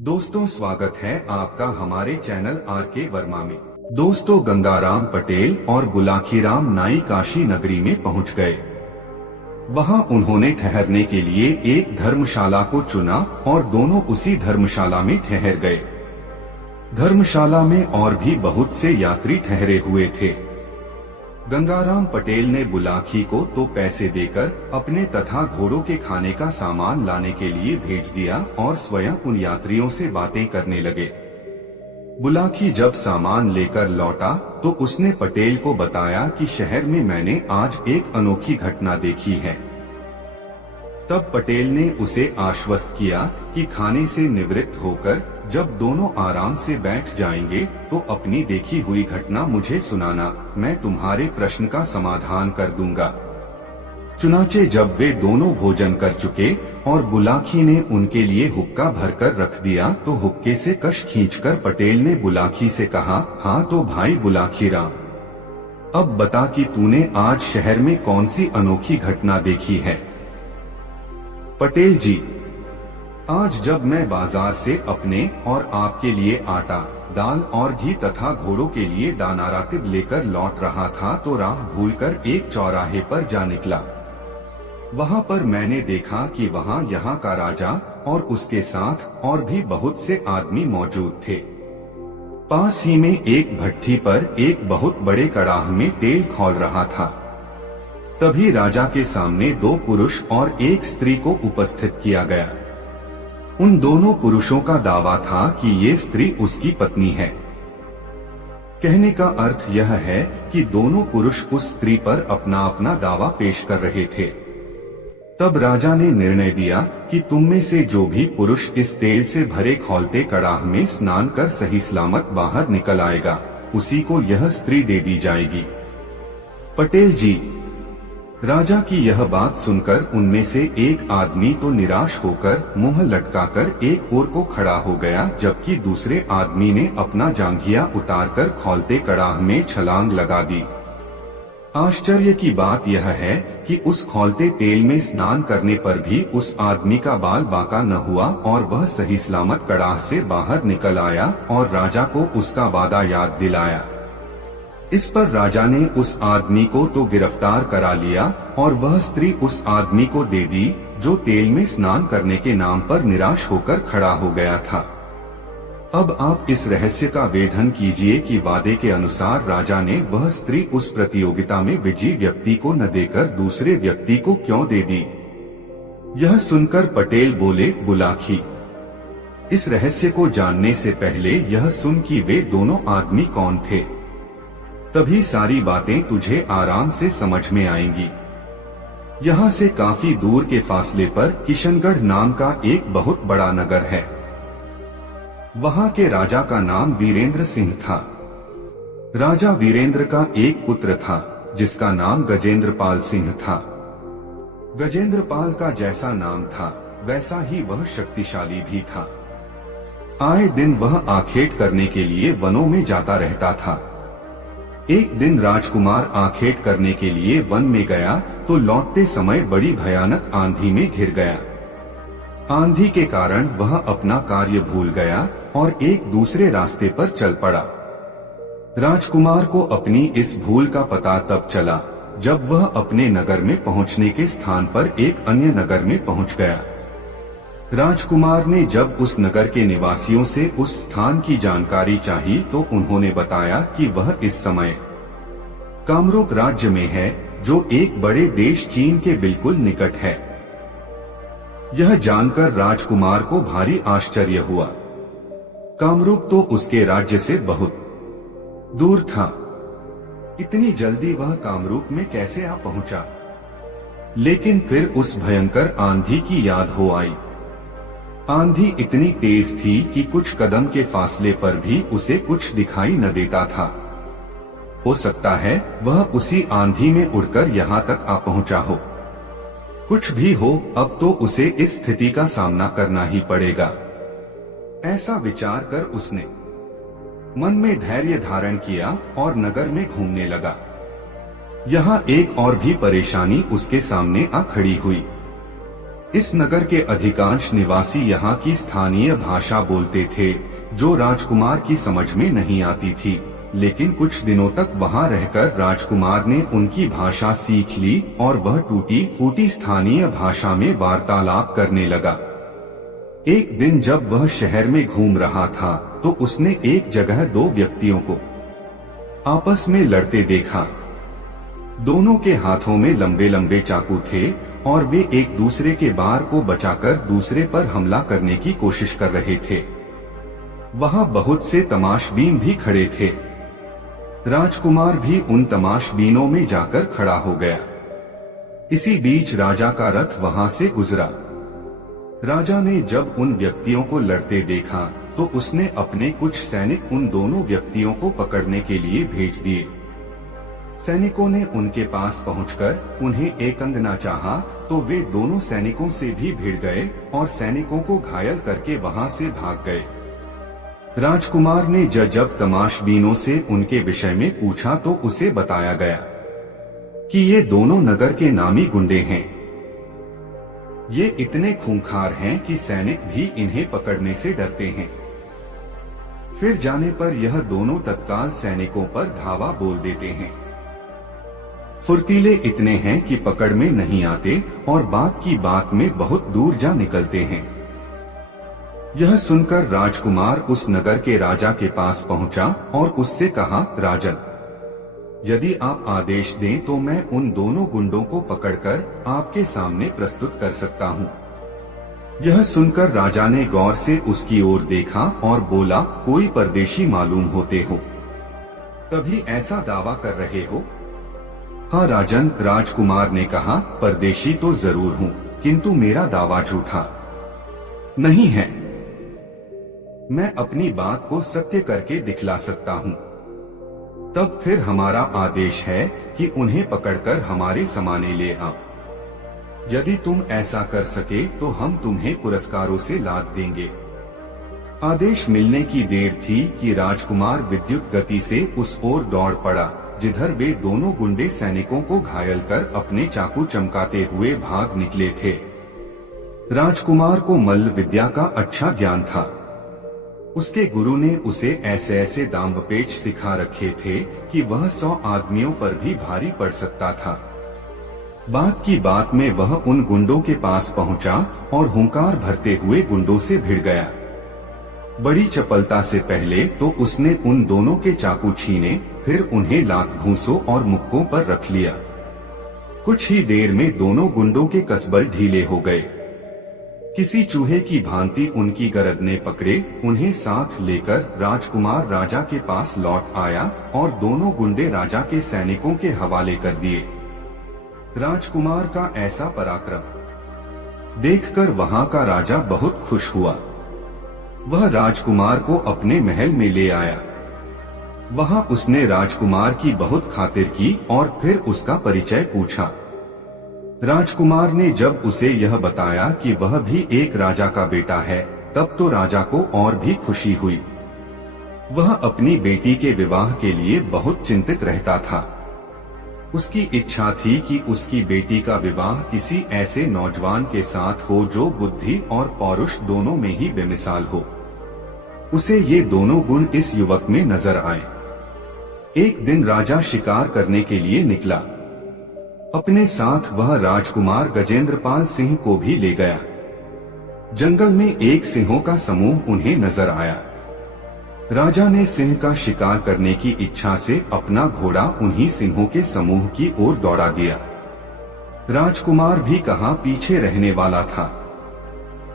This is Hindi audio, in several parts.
दोस्तों, स्वागत है आपका हमारे चैनल आर के वर्मा में। दोस्तों, गंगाराम पटेल और बुलाखीराम नाई काशी नगरी में पहुंच गए। वहां उन्होंने ठहरने के लिए एक धर्मशाला को चुना और दोनों उसी धर्मशाला में ठहर गए। धर्मशाला में और भी बहुत से यात्री ठहरे हुए थे। गंगाराम पटेल ने बुलाखी को तो पैसे देकर अपने तथा घोड़ों के खाने का सामान लाने के लिए भेज दिया और स्वयं उन यात्रियों से बातें करने लगे। बुलाखी जब सामान लेकर लौटा तो उसने पटेल को बताया कि शहर में मैंने आज एक अनोखी घटना देखी है। तब पटेल ने उसे आश्वस्त किया कि खाने से निवृत्त होकर जब दोनों आराम से बैठ जाएंगे तो अपनी देखी हुई घटना मुझे सुनाना, मैं तुम्हारे प्रश्न का समाधान कर दूंगा। चुनाचे जब वे दोनों भोजन कर चुके और बुलाखी ने उनके लिए हुक्का भरकर रख दिया तो हुक्के से कश खींचकर पटेल ने बुलाखी से कहा, हाँ तो भाई बुलाखीराम, अब बता कि तूने आज शहर में कौन सी अनोखी घटना देखी है। पटेल जी, आज जब मैं बाजार से अपने और आपके लिए आटा, दाल और घी तथा घोड़ों के लिए दाना रातिब लेकर लौट रहा था तो राह भूलकर एक चौराहे पर जा निकला। वहां पर मैंने देखा कि वहां यहाँ का राजा और उसके साथ और भी बहुत से आदमी मौजूद थे। पास ही में एक भट्ठी पर एक बहुत बड़े कड़ाह में तेल खौल रहा था। तभी राजा के सामने दो पुरुष और एक स्त्री को उपस्थित किया गया। उन दोनों पुरुषों का दावा था कि ये स्त्री उसकी पत्नी है। कहने का अर्थ यह है कि दोनों पुरुष उस स्त्री पर अपना अपना दावा पेश कर रहे थे। तब राजा ने निर्णय दिया कि तुम में से जो भी पुरुष इस तेल से भरे खौलते कड़ाह में स्नान कर सही सलामत बाहर निकल आएगा, उसी को यह स्त्री दे दी जाएगी। पटेल जी, राजा की यह बात सुनकर उनमें से एक आदमी तो निराश होकर मुंह लटकाकर एक ओर को खड़ा हो गया, जबकि दूसरे आदमी ने अपना जांघिया उतारकर खौलते कड़ाह में छलांग लगा दी। आश्चर्य की बात यह है कि उस खौलते तेल में स्नान करने पर भी उस आदमी का बाल बांका न हुआ और वह सही सलामत कड़ाह से बाहर निकल आया और राजा को उसका वादा याद दिलाया। इस पर राजा ने उस आदमी को तो गिरफ्तार करा लिया और वह स्त्री उस आदमी को दे दी जो तेल में स्नान करने के नाम पर निराश होकर खड़ा हो गया था। अब आप इस रहस्य का वेधन कीजिए कि वादे के अनुसार राजा ने वह स्त्री उस प्रतियोगिता में विजयी व्यक्ति को न देकर दूसरे व्यक्ति को क्यों दे दी। यह सुनकर पटेल बोले, बुलाखी, इस रहस्य को जानने से पहले यह सुन कि वे दोनों आदमी कौन थे, तभी सारी बातें तुझे आराम से समझ में आएंगी। यहाँ से काफी दूर के फासले पर किशनगढ़ नाम का एक बहुत बड़ा नगर है। वहाँ के राजा का नाम वीरेंद्र सिंह था। राजा वीरेंद्र का एक पुत्र था जिसका नाम गजेंद्रपाल सिंह था। गजेंद्रपाल का जैसा नाम था वैसा ही वह शक्तिशाली भी था। आए दिन वह आखेट करने के लिए वनों में जाता रहता था। एक दिन राजकुमार आखेट करने के लिए वन में गया तो लौटते समय बड़ी भयानक आंधी में घिर गया। आंधी के कारण वह अपना कार्य भूल गया और एक दूसरे रास्ते पर चल पड़ा। राजकुमार को अपनी इस भूल का पता तब चला जब वह अपने नगर में पहुंचने के स्थान पर एक अन्य नगर में पहुंच गया। राजकुमार ने जब उस नगर के निवासियों से उस स्थान की जानकारी चाही तो उन्होंने बताया कि वह इस समय कामरूप राज्य में है, जो एक बड़े देश चीन के बिल्कुल निकट है। यह जानकर राजकुमार को भारी आश्चर्य हुआ। कामरूप तो उसके राज्य से बहुत दूर था। इतनी जल्दी वह कामरूप में कैसे आ पहुंचा। लेकिन फिर उस भयंकर आंधी की याद हो आई। आंधी इतनी तेज थी कि कुछ कदम के फासले पर भी उसे कुछ दिखाई न देता था। हो सकता है वह उसी आंधी में उड़कर यहाँ तक आ पहुँचा हो। कुछ भी हो, अब तो उसे इस स्थिति का सामना करना ही पड़ेगा। ऐसा विचार कर उसने मन में धैर्य धारण किया और नगर में घूमने लगा। यहाँ एक और भी परेशानी उसके सामने आ खड़ी हुई। इस नगर के अधिकांश निवासी यहाँ की स्थानीय भाषा बोलते थे, जो राजकुमार की समझ में नहीं आती थी, लेकिन कुछ दिनों तक वहाँ रहकर राजकुमार ने उनकी भाषा सीख ली और वह टूटी फूटी स्थानीय भाषा में वार्तालाप करने लगा। एक दिन जब वह शहर में घूम रहा था, तो उसने एक जगह दो व्यक्तियों को आपस में लड़ते देखा। दोनों के हाथों में लंबे लंबे चाकू थे और वे एक दूसरे के बार को बचाकर दूसरे पर हमला करने की कोशिश कर रहे थे। वहां बहुत से तमाशबीन भी खड़े थे। राजकुमार भी उन तमाशबीनों में जाकर खड़ा हो गया। इसी बीच राजा का रथ वहां से गुजरा। राजा ने जब उन व्यक्तियों को लड़ते देखा, तो उसने अपने कुछ सैनिक उन दोनों व्यक्तियों को पकड़ने के लिए भेज दिए। सैनिकों ने उनके पास पहुंचकर उन्हें एकंगना चाहा, तो वे दोनों सैनिकों से भी भिड़ गए और सैनिकों को घायल करके वहां से भाग गए। राजकुमार ने जब तमाशबीनों से उनके विषय में पूछा, तो उसे बताया गया कि ये दोनों नगर के नामी गुंडे हैं। ये इतने खूंखार हैं कि सैनिक भी इन्हें पकड़ने से डरते हैं। फिर जाने पर यह दोनों तत्काल सैनिकों पर धावा बोल देते हैं। फुर्तीले इतने हैं कि पकड़ में नहीं आते और बात की बात में बहुत दूर जा निकलते हैं। यह सुनकर राजकुमार उस नगर के राजा के पास पहुंचा और उससे कहा, राजन, यदि आप आदेश दें तो मैं उन दोनों गुंडों को पकड़कर आपके सामने प्रस्तुत कर सकता हूं। यह सुनकर राजा ने गौर से उसकी ओर देखा और बोला, कोई परदेशी मालूम होते हो, तभी ऐसा दावा कर रहे हो? हाँ राजन, राजकुमार ने कहा, परदेशी तो जरूर हूँ, किंतु मेरा दावा झूठा नहीं है। मैं अपनी बात को सत्य करके दिखला सकता हूँ। तब फिर हमारा आदेश है कि उन्हें पकड़कर हमारे समाने ले आओ। यदि तुम ऐसा कर सके तो हम तुम्हें पुरस्कारों से लाद देंगे। आदेश मिलने की देर थी कि राजकुमार विद्युत गति से उस ओर दौड़ पड़ा जिधर वे दोनों गुंडे सैनिकों को घायल कर अपने चाकू चमकाते हुए भाग निकले थे। राजकुमार को मल्ल विद्या का अच्छा ज्ञान था। उसके गुरु ने उसे ऐसे ऐसे दांवपेच सिखा रखे थे कि वह 100 आदमियों पर भी भारी पड़ सकता था। बात की बात में वह उन गुंडों के पास पहुंचा और हुंकार भरते हुए गुंडों से भिड़ गया। बड़ी चपलता से पहले तो उसने उन दोनों के चाकू छीने, फिर उन्हें लात घूंसों और मुक्कों पर रख लिया। कुछ ही देर में दोनों गुंडों के कसबल ढीले हो गए। किसी चूहे की भांति उनकी गरदने पकड़े उन्हें साथ लेकर राजकुमार राजा के पास लौट आया और दोनों गुंडे राजा के सैनिकों के हवाले कर दिए। राजकुमार का ऐसा पराक्रम देखकर वहां का राजा बहुत खुश हुआ। वह राजकुमार को अपने महल में ले आया। वहां उसने राजकुमार की बहुत खातिर की और फिर उसका परिचय पूछा। राजकुमार ने जब उसे यह बताया कि वह भी एक राजा का बेटा है, तब तो राजा को और भी खुशी हुई। वह अपनी बेटी के विवाह के लिए बहुत चिंतित रहता था। उसकी इच्छा थी कि उसकी बेटी का विवाह किसी ऐसे नौजवान के साथ हो जो बुद्धि और पौरुष दोनों में ही बेमिसाल हो। उसे ये दोनों गुण इस युवक में नजर आए। एक दिन राजा शिकार करने के लिए निकला। अपने साथ वह राजकुमार गजेंद्रपाल सिंह को भी ले गया। जंगल में एक सिंहों का समूह उन्हें नजर आया। राजा ने सिंह का शिकार करने की इच्छा से अपना घोड़ा उन्हीं सिंहों के समूह की ओर दौड़ा दिया। राजकुमार भी कहाँ पीछे रहने वाला था।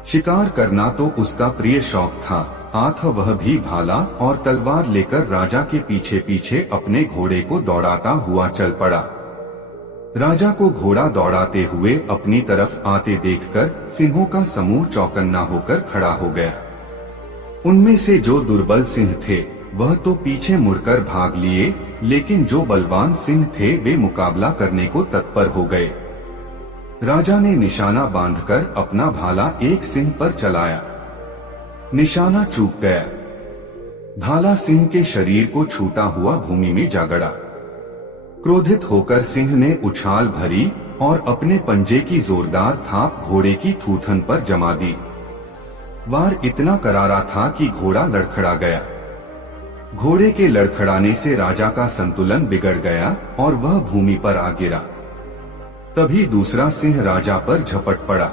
शिकार करना तो उसका प्रिय शौक था। आठ वह भी भाला और तलवार लेकर राजा के पीछे पीछे अपने घोड़े को दौड़ाता हुआ चल पड़ा। राजा को घोड़ा दौड़ाते हुए अपनी तरफ आते देखकर सिंहों का समूह चौकन्ना होकर खड़ा हो गया। उनमें से जो दुर्बल सिंह थे वह तो पीछे मुड़कर भाग लिए, लेकिन जो बलवान सिंह थे वे मुकाबला करने को तत्पर हो गए। राजा ने निशाना बांधकर अपना भाला एक सिंह पर चलाया। निशाना चूक गया। भाला सिंह के शरीर को छूता हुआ भूमि में जा गड़ा। क्रोधित होकर सिंह ने उछाल भरी और अपने पंजे की जोरदार थाप घोड़े की थूथन पर जमा दी। वार इतना करारा था कि घोड़ा लड़खड़ा गया। घोड़े के लड़खड़ाने से राजा का संतुलन बिगड़ गया और वह भूमि पर आ गिरा। तभी दूसरा सिंह राजा पर झपट पड़ा।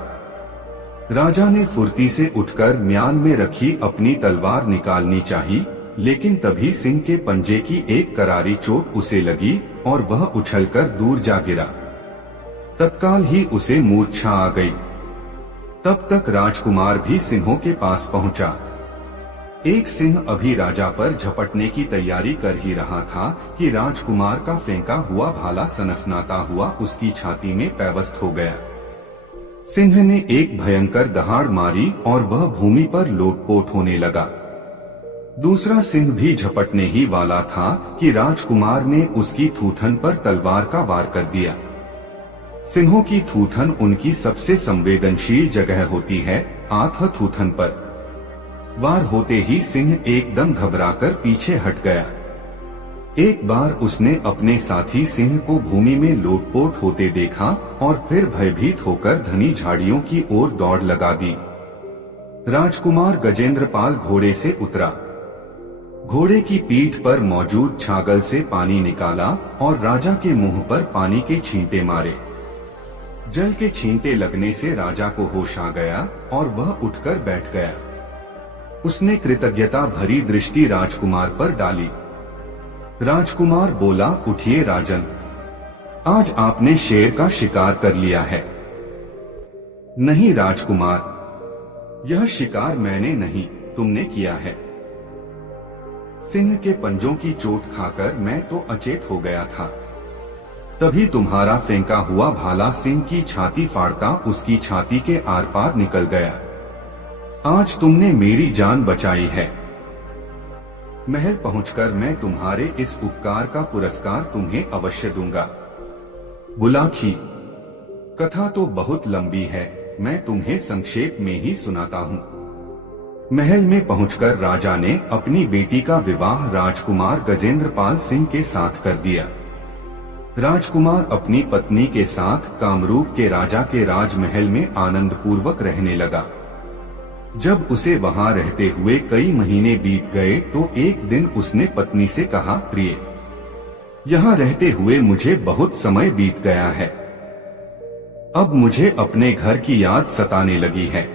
राजा ने फुर्ती से उठकर म्यान में रखी अपनी तलवार निकालनी चाहिए, लेकिन तभी सिंह के पंजे की एक करारी चोट उसे लगी और वह उछलकर दूर जा गिरा। तत्काल ही उसे मूर्छा आ गई। तब तक राजकुमार भी सिंहों के पास पहुंचा। एक सिंह अभी राजा पर झपटने की तैयारी कर ही रहा था कि राजकुमार का फेंका हुआ भाला सनसनाता हुआ उसकी छाती में पैवस्त हो गया। सिंह ने एक भयंकर दहाड़ मारी और वह भूमि पर लोटपोट होने लगा। दूसरा सिंह भी झपटने ही वाला था कि राजकुमार ने उसकी थूथन पर तलवार का वार कर दिया। सिंहों की थूथन उनकी सबसे संवेदनशील जगह होती है। आंख थूथन पर वार होते ही सिंह एकदम घबराकर पीछे हट गया। एक बार उसने अपने साथी सिंह को भूमि में लोटपोट होते देखा और फिर भयभीत होकर घनी झाड़ियों की ओर दौड़ लगा दी। राजकुमार गजेंद्रपाल घोड़े से उतरा। घोड़े की पीठ पर मौजूद छागल से पानी निकाला और राजा के मुंह पर पानी के छींटे मारे। जल के छींटे लगने से राजा को होश आ गया और वह उठकर बैठ गया। उसने कृतज्ञता भरी दृष्टि राजकुमार पर डाली। राजकुमार बोला, उठिए राजन, आज आपने शेर का शिकार कर लिया है। नहीं राजकुमार, यह शिकार मैंने नहीं, तुमने किया है। सिंह के पंजों की चोट खाकर मैं तो अचेत हो गया था। तभी तुम्हारा फेंका हुआ भाला सिंह की छाती फाड़ता उसकी छाती के आर पार निकल गया। आज तुमने मेरी जान बचाई है। महल पहुंचकर मैं तुम्हारे इस उपकार का पुरस्कार तुम्हें अवश्य दूंगा। बुलाखी, कथा तो बहुत लंबी है, मैं तुम्हें संक्षेप में ही सुनाता हूँ। महल में पहुंचकर राजा ने अपनी बेटी का विवाह राजकुमार गजेंद्रपाल सिंह के साथ कर दिया। राजकुमार अपनी पत्नी के साथ कामरूप के राजा के राजमहल में आनंद पूर्वक रहने लगा। जब उसे वहां रहते हुए कई महीने बीत गए तो एक दिन उसने पत्नी से कहा, प्रिय, यहाँ रहते हुए मुझे बहुत समय बीत गया है। अब मुझे अपने घर की याद सताने लगी है।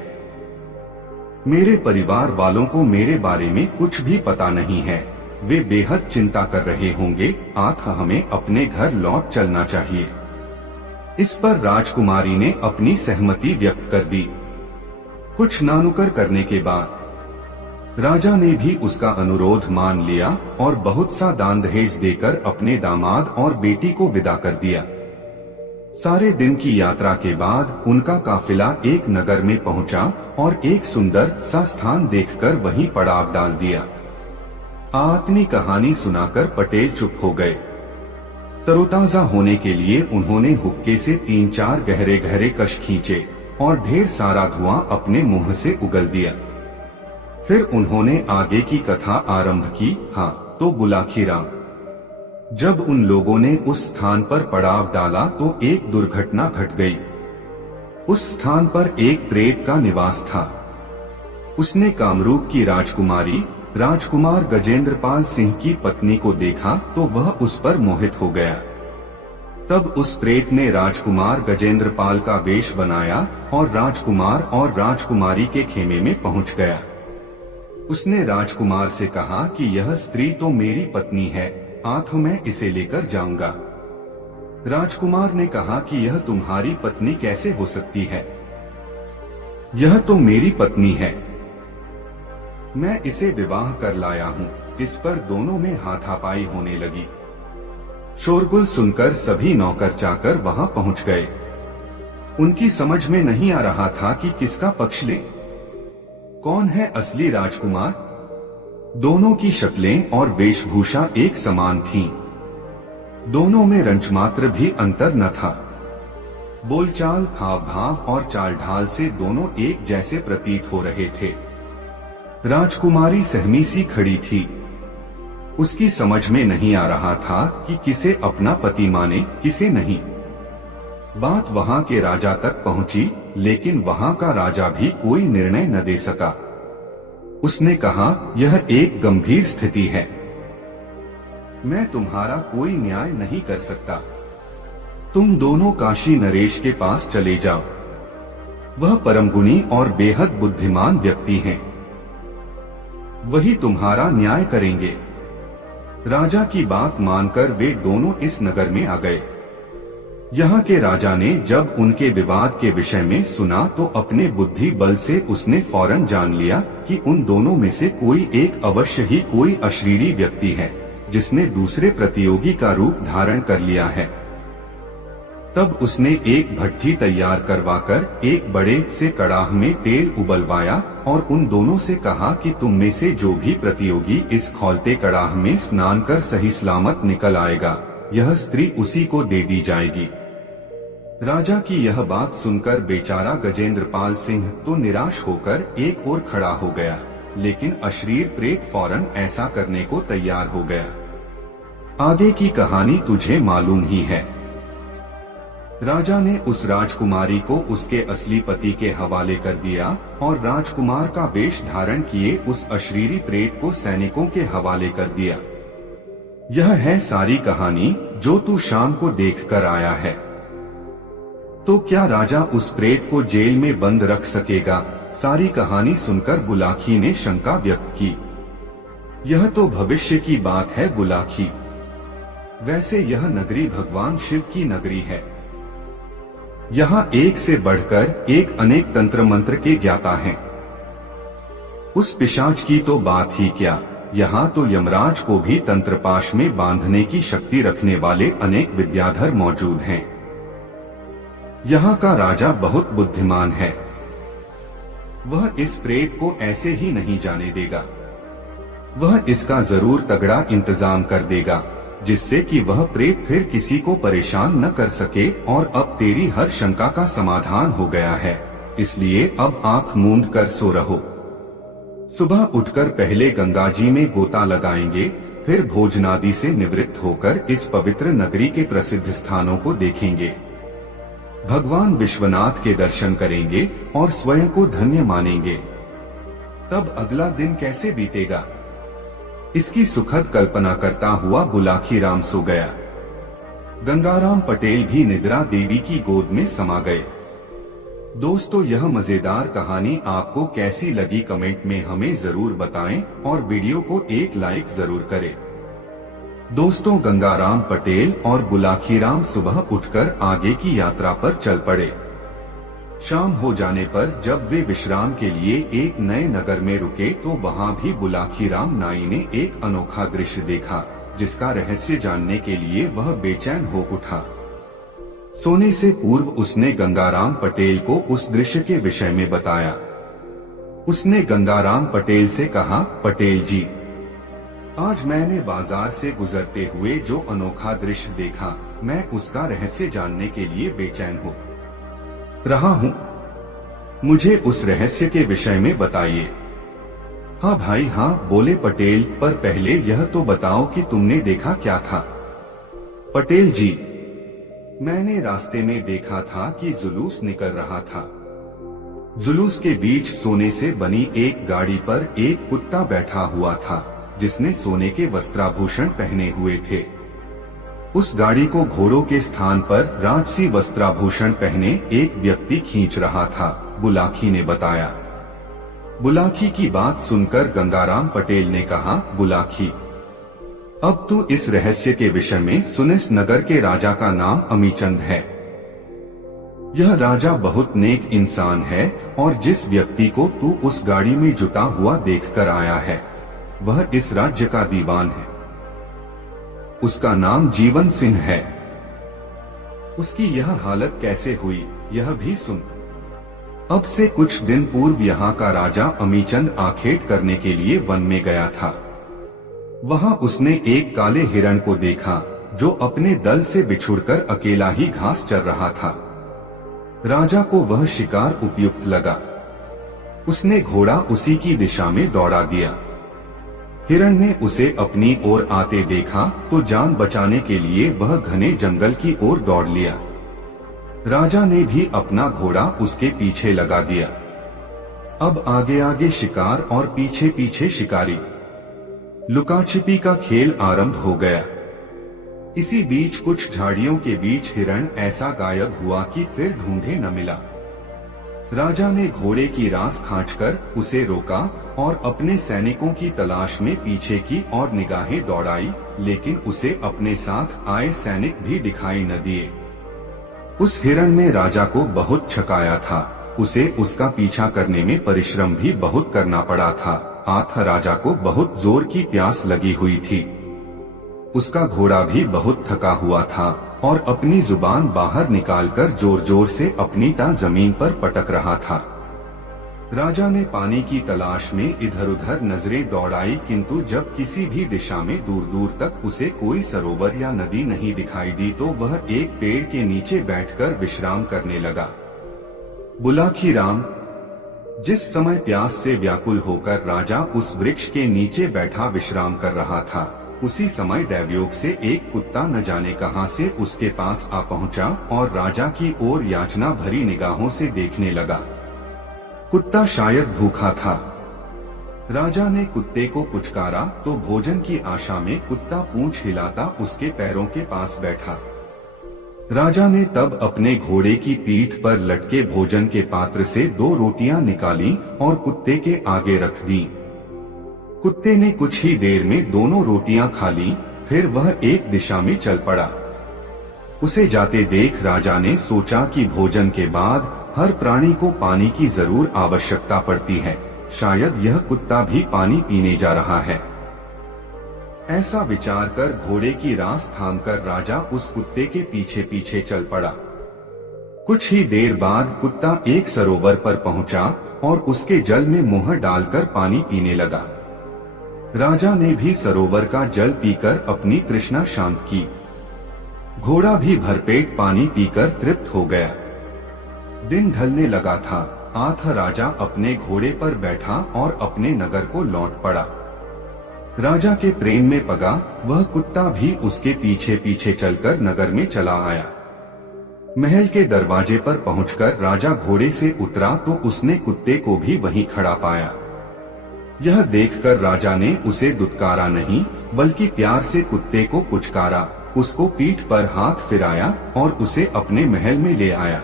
मेरे परिवार वालों को मेरे बारे में कुछ भी पता नहीं है। वे बेहद चिंता कर रहे होंगे। हमें अपने घर लौट चलना चाहिए। इस पर राजकुमारी ने अपनी सहमति व्यक्त कर दी। कुछ नानुकर करने के बाद राजा ने भी उसका अनुरोध मान लिया और बहुत सा दान दहेज देकर अपने दामाद और बेटी को विदा कर दिया। सारे दिन की यात्रा के बाद उनका काफिला एक नगर में पहुंचा और एक सुंदर सा स्थान देखकर वहीं पड़ाव डाल दिया। अपनी कहानी सुनाकर पटेल चुप हो गए। तरोताजा होने के लिए उन्होंने हुक्के से 3-4 गहरे गहरे कश खींचे और ढेर सारा धुआं अपने मुंह से उगल दिया। फिर उन्होंने आगे की कथा आरंभ की। हाँ, तो बुलाखी राम। जब उन लोगों ने उस स्थान पर पड़ाव डाला तो एक दुर्घटना घट गई। उस स्थान पर एक प्रेत का निवास था। उसने कामरूप की राजकुमारी राजकुमार गजेंद्रपाल सिंह की पत्नी को देखा तो वह उस पर मोहित हो गया। तब उस प्रेत ने राजकुमार गजेंद्रपाल का वेश बनाया और राजकुमार और राजकुमारी के खेमे में पहुंच गया। उसने राजकुमार से कहा कि यह स्त्री तो मेरी पत्नी है, मैं इसे लेकर जाऊंगा। राजकुमार ने कहा कि यह तुम्हारी पत्नी कैसे हो सकती है? यह तो मेरी पत्नी है, मैं इसे विवाह कर लाया हूँ। इस पर दोनों में हाथापाई होने लगी। शोरगुल सुनकर सभी नौकर चाकर वहां पहुंच गए। उनकी समझ में नहीं आ रहा था कि किसका पक्ष लें। कौन है असली राजकुमार? दोनों की शक्लें और वेशभूषा एक समान थीं। दोनों में रंचमात्र भी अंतर न था। बोलचाल, हाव भाव और चाल ढाल से दोनों एक जैसे प्रतीत हो रहे थे। राजकुमारी सहमी सी खड़ी थी। उसकी समझ में नहीं आ रहा था कि किसे अपना पति माने, किसे नहीं। बात वहां के राजा तक पहुंची, लेकिन वहां का राजा भी कोई निर्णय न दे सका। उसने कहा, यह एक गंभीर स्थिति है, मैं तुम्हारा कोई न्याय नहीं कर सकता। तुम दोनों काशी नरेश के पास चले जाओ, वह परम गुणी और बेहद बुद्धिमान व्यक्ति हैं, वही तुम्हारा न्याय करेंगे। राजा की बात मानकर वे दोनों इस नगर में आ गए। यहाँ के राजा ने जब उनके विवाद के विषय में सुना तो अपने बुद्धि बल से उसने फौरन जान लिया कि उन दोनों में से कोई एक अवश्य ही कोई अशरीरी व्यक्ति है, जिसने दूसरे प्रतियोगी का रूप धारण कर लिया है। तब उसने एक भट्ठी तैयार करवाकर एक बड़े से कड़ाह में तेल उबलवाया और उन दोनों से कहा कि तुम में से जो भी प्रतियोगी इस खौलते कड़ाह में स्नान कर सही सलामत निकल आएगा, यह स्त्री उसी को दे दी जाएगी। राजा की यह बात सुनकर बेचारा गजेंद्रपाल सिंह तो निराश होकर एक ओर खड़ा हो गया, लेकिन अशरीर प्रेत फौरन ऐसा करने को तैयार हो गया। आगे की कहानी तुझे मालूम ही है। राजा ने उस राजकुमारी को उसके असली पति के हवाले कर दिया और राजकुमार का वेश धारण किए उस अशरीरी प्रेत को सैनिकों के हवाले कर दिया। यह है सारी कहानी जो तू शाम को देख कर आया है। तो क्या राजा उस प्रेत को जेल में बंद रख सकेगा? सारी कहानी सुनकर बुलाकी ने शंका व्यक्त की। यह तो भविष्य की बात है बुलाकी, वैसे यह नगरी भगवान शिव की नगरी है। यहाँ एक से बढ़कर एक अनेक तंत्र मंत्र के ज्ञाता हैं। उस पिशाच की तो बात ही क्या, यहाँ तो यमराज को भी तंत्रपाश में बांधने की शक्ति रखने वाले अनेक विद्याधर मौजूद हैं। यहाँ का राजा बहुत बुद्धिमान है, वह इस प्रेत को ऐसे ही नहीं जाने देगा। वह इसका जरूर तगड़ा इंतजाम कर देगा, जिससे कि वह प्रेत फिर किसी को परेशान न कर सके। और अब तेरी हर शंका का समाधान हो गया है, इसलिए अब आंख मूंद कर सो रहो। सुबह उठकर पहले गंगा जी में गोता लगाएंगे, फिर भोजनादि से निवृत्त होकर इस पवित्र नगरी के प्रसिद्ध स्थानों को देखेंगे, भगवान विश्वनाथ के दर्शन करेंगे और स्वयं को धन्य मानेंगे। तब अगला दिन कैसे बीतेगा, इसकी सुखद कल्पना करता हुआ बुलाकी राम सो गया। गंगाराम पटेल भी निद्रा देवी की गोद में समा गए। दोस्तों, यह मजेदार कहानी आपको कैसी लगी कमेंट में हमें जरूर बताएं और वीडियो को एक लाइक जरूर करें। दोस्तों, गंगाराम पटेल और बुलाकी राम सुबह उठकर आगे की यात्रा पर चल पड़े। शाम हो जाने पर जब वे विश्राम के लिए एक नए नगर में रुके तो वहां भी बुलाकी राम नाई ने एक अनोखा दृश्य देखा, जिसका रहस्य जानने के लिए वह बेचैन हो उठा। सोने से पूर्व उसने गंगाराम पटेल को उस दृश्य के विषय में बताया। उसने गंगाराम पटेल से कहा, पटेल जी, आज मैंने बाजार से गुजरते हुए जो अनोखा दृश्य देखा, मैं उसका रहस्य जानने के लिए बेचैन हो रहा हूँ। मुझे उस रहस्य के विषय में बताइए। हाँ भाई हाँ, बोले पटेल, पर पहले यह तो बताओ कि तुमने देखा क्या था। पटेल जी, मैंने रास्ते में देखा था कि जुलूस निकल रहा था। जुलूस के बीच सोने से बनी एक गाड़ी पर एक कुत्ता बैठा हुआ था, जिसने सोने के वस्त्राभूषण पहने हुए थे। उस गाड़ी को घोड़ों के स्थान पर राजसी वस्त्राभूषण पहने एक व्यक्ति खींच रहा था, बुलाकी ने बताया। बुलाकी की बात सुनकर गंगाराम पटेल ने कहा, बुलाकी, अब तू इस रहस्य के विषय में सुन। इस नगर के राजा का नाम अमीचंद है। यह राजा बहुत नेक इंसान है और जिस व्यक्ति को तू उस गाड़ी में जुटा हुआ देखकर आया है, वह इस राज्य का दीवान है। उसका नाम जीवन सिंह है। उसकी यह हालत कैसे हुई, यह भी सुन। अब से कुछ दिन पूर्व यहाँ का राजा अमीचंद आखेट करने के लिए वन में गया था। वहाँ उसने एक काले हिरण को देखा, जो अपने दल से बिछुड़कर अकेला ही घास चर रहा था। राजा को वह शिकार उपयुक्त लगा। उसने घोड़ा उसी की दिशा में दौड़ा दिया। हिरण ने उसे अपनी ओर आते देखा तो जान बचाने के लिए वह घने जंगल की ओर दौड़ लिया। राजा ने भी अपना घोड़ा उसके पीछे लगा दिया। अब आगे आगे शिकार और पीछे पीछे शिकारी। लुकाछिपी का खेल आरंभ हो गया। इसी बीच कुछ झाड़ियों के बीच हिरण ऐसा गायब हुआ कि फिर ढूंढे न मिला। राजा ने घोड़े की रास खींचकर उसे रोका और अपने सैनिकों की तलाश में पीछे की ओर निगाहें दौड़ाई, लेकिन उसे अपने साथ आए सैनिक भी दिखाई न दिए। उस हिरण ने राजा को बहुत छकाया था। उसे उसका पीछा करने में परिश्रम भी बहुत करना पड़ा था। आथा राजा को बहुत जोर की प्यास लगी हुई थी। उसका घोड़ा भी बहुत थका हुआ था और अपनी जुबान बाहर निकालकर जोर जोर से अपनी टांग जमीन पर पटक रहा था। राजा ने पानी की तलाश में इधर उधर नजरें दौड़ाई, किंतु जब किसी भी दिशा में दूर दूर तक उसे कोई सरोवर या नदी नहीं दिखाई दी तो वह एक पेड़ के नीचे बैठकर विश्राम करने लगा। बुलाखीराम। जिस समय प्यास से व्याकुल होकर राजा उस वृक्ष के नीचे बैठा विश्राम कर रहा था, उसी समय दैवयोग से एक कुत्ता न जाने कहां से उसके पास आ पहुंचा और राजा की ओर याचना भरी निगाहों से देखने लगा। कुत्ता शायद भूखा था। राजा ने कुत्ते को पुचकारा तो भोजन की आशा में कुत्ता पूंछ हिलाता उसके पैरों के पास बैठा। राजा ने तब अपने घोड़े की पीठ पर लटके भोजन के पात्र से 2 रोटियां निकाली और कुत्ते के आगे रख दी। कुत्ते ने कुछ ही देर में दोनों रोटियां खा ली, फिर वह एक दिशा में चल पड़ा। उसे जाते देख राजा ने सोचा कि भोजन के बाद हर प्राणी को पानी की जरूर आवश्यकता पड़ती है, शायद यह कुत्ता भी पानी पीने जा रहा है। ऐसा विचार कर घोड़े की रास थामकर राजा उस कुत्ते के पीछे पीछे चल पड़ा। कुछ ही देर बाद कुत्ता एक सरोवर पर पहुंचा और उसके जल में मुंह डालकर पानी पीने लगा। राजा ने भी सरोवर का जल पीकर अपनी तृष्णा शांत की। घोड़ा भी भरपेट पानी पीकर तृप्त हो गया। दिन ढलने लगा था। आथा राजा अपने घोड़े पर बैठा और अपने नगर को लौट पड़ा। राजा के प्रेम में पगा वह कुत्ता भी उसके पीछे पीछे चलकर नगर में चला आया। महल के दरवाजे पर पहुंचकर राजा घोड़े से उतरा तो उसने कुत्ते को भी वहीं खड़ा पाया। यह देखकर राजा ने उसे दुत्कारा नहीं, बल्कि प्यार से कुत्ते को पुचकारा, उसको पीठ पर हाथ फिराया और उसे अपने महल में ले आया।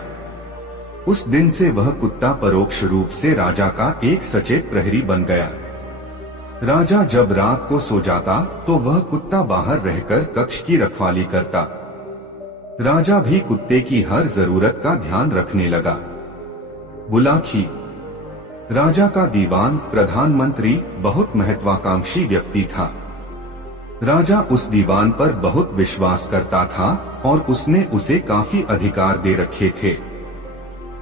उस दिन से वह कुत्ता परोक्ष रूप से राजा का एक सचेत प्रहरी बन गया। राजा जब रात को सो जाता तो वह कुत्ता बाहर रहकर कक्ष की रखवाली करता। राजा भी कुत्ते की हर जरूरत का ध्यान रखने लगा। बुलाखी। राजा का दीवान प्रधानमंत्री बहुत महत्वाकांक्षी व्यक्ति था। राजा उस दीवान पर बहुत विश्वास करता था और उसने उसे काफी अधिकार दे रखे थे।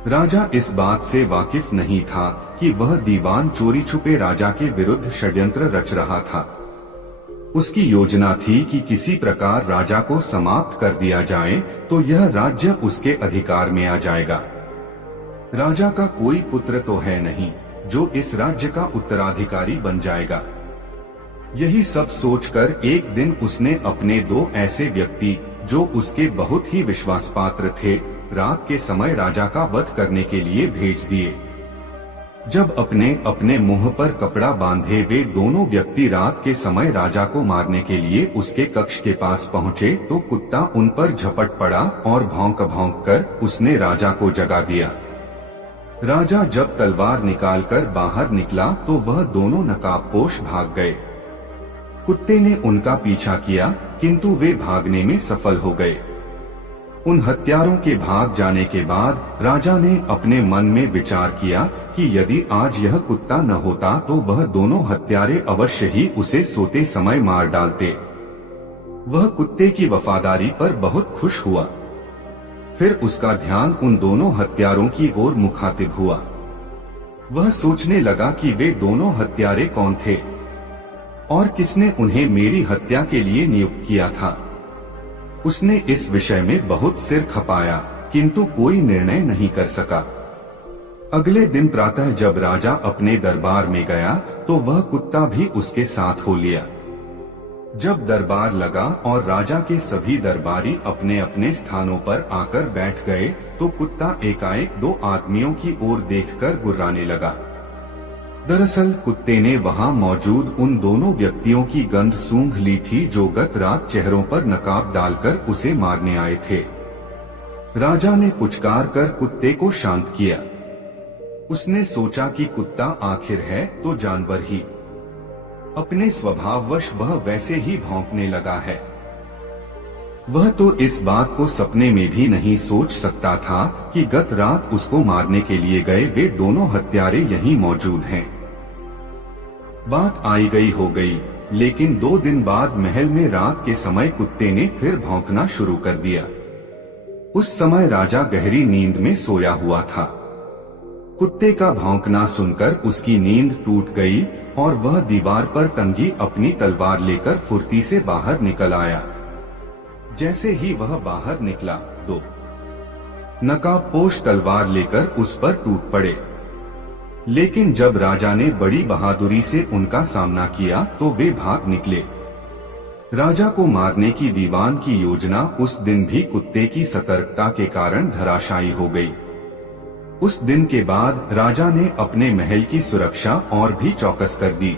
राजा इस बात से वाकिफ नहीं था कि वह दीवान चोरी छुपे राजा के विरुद्ध षड्यंत्र रच रहा था। उसकी योजना थी कि किसी प्रकार राजा को समाप्त कर दिया जाए तो यह राज्य उसके अधिकार में आ जाएगा। राजा का कोई पुत्र तो है नहीं जो इस राज्य का उत्तराधिकारी बन जाएगा। यही सब सोचकर एक दिन उसने अपने 2 ऐसे व्यक्ति जो उसके बहुत ही विश्वास पात्र थे, रात के समय राजा का वध करने के लिए भेज दिए। जब अपने अपने मुंह पर कपड़ा बांधे वे दोनों व्यक्ति रात के समय राजा को मारने के लिए उसके कक्ष के पास पहुंचे तो कुत्ता उन पर झपट पड़ा और भौंक भौंक कर उसने राजा को जगा दिया। राजा जब तलवार निकालकर बाहर निकला तो वह दोनों नकाबपोश भाग गए। कुत्ते ने उनका पीछा किया किंतु वे भागने में सफल हो गए। उन हत्यारों के भाग जाने के बाद राजा ने अपने मन में विचार किया कि यदि आज यह कुत्ता न होता तो वह दोनों हत्यारे अवश्य ही उसे सोते समय मार डालते। वह कुत्ते की वफादारी पर बहुत खुश हुआ। फिर उसका ध्यान उन दोनों हत्यारों की ओर मुखातिब हुआ। वह सोचने लगा कि वे दोनों हत्यारे कौन थे और किसने उन्हें मेरी हत्या के लिए नियुक्त किया था। उसने इस विषय में बहुत सिर खपाया किंतु कोई निर्णय नहीं कर सका। अगले दिन प्रातः जब राजा अपने दरबार में गया तो वह कुत्ता भी उसके साथ हो लिया। जब दरबार लगा और राजा के सभी दरबारी अपने अपने स्थानों पर आकर बैठ गए तो कुत्ता एकाएक दो आदमियों की ओर देखकर गुर्राने लगा। दरअसल कुत्ते ने वहां मौजूद उन दोनों व्यक्तियों की गंध सूंघ ली थी जो गत रात चेहरों पर नकाब डालकर उसे मारने आए थे। राजा ने पुचकार कर कुत्ते को शांत किया। उसने सोचा कि कुत्ता आखिर है तो जानवर ही, अपने स्वभाववश वह वैसे ही भौंकने लगा है। वह तो इस बात को सपने में भी नहीं सोच सकता था कि गत रात उसको मारने के लिए गए वे दोनों हत्यारे यहीं मौजूद हैं। बात आई गई हो गई, लेकिन 2 दिन बाद महल में रात के समय कुत्ते ने फिर भौंकना शुरू कर दिया। उस समय राजा गहरी नींद में सोया हुआ था। कुत्ते का भौंकना सुनकर उसकी नींद टूट गई और वह दीवार पर टंगी अपनी तलवार लेकर फुर्ती से बाहर निकल आया। जैसे ही वह बाहर निकला तो नकाबपोश तलवार लेकर उस पर टूट पड़े। लेकिन जब राजा ने बड़ी बहादुरी से उनका सामना किया तो वे भाग निकले। राजा को मारने की दीवान की योजना उस दिन भी कुत्ते की सतर्कता के कारण धराशायी हो गई। उस दिन के बाद राजा ने अपने महल की सुरक्षा और भी चौकस कर दी।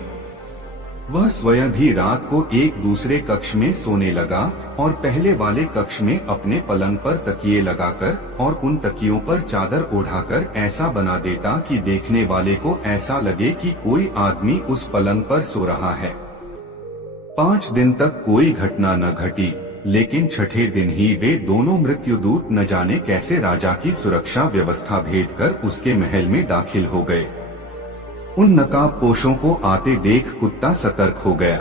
वह स्वयं भी रात को एक दूसरे कक्ष में सोने लगा और पहले वाले कक्ष में अपने पलंग पर तकिए लगाकर और उन तकियों पर चादर ओढ़ाकर ऐसा बना देता कि देखने वाले को ऐसा लगे कि कोई आदमी उस पलंग पर सो रहा है। 5 दिन तक कोई घटना न घटी, लेकिन छठे दिन ही वे दोनों मृत्युदूत न जाने कैसे राजा की सुरक्षा व्यवस्था भेद कर उसके महल में दाखिल हो गए। उन नकाबपोशों को आते देख कुत्ता सतर्क हो गया।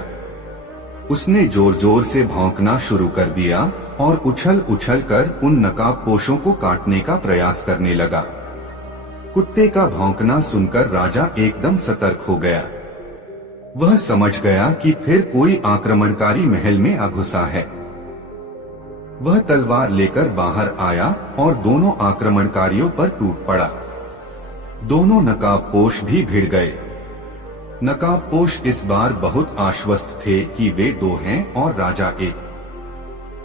उसने जोर जोर से भौंकना शुरू कर दिया और उछल उछल कर उन नकाबपोशों को काटने का प्रयास करने लगा। कुत्ते का भौंकना सुनकर राजा एकदम सतर्क हो गया। वह समझ गया कि फिर कोई आक्रमणकारी महल में आ घुसा है। वह तलवार लेकर बाहर आया और दोनों आक्रमणकारियों पर टूट पड़ा। दोनों नकाबपोश भी भिड़ गए। नकाबपोश इस बार बहुत आश्वस्त थे कि वे 2 हैं और राजा एक,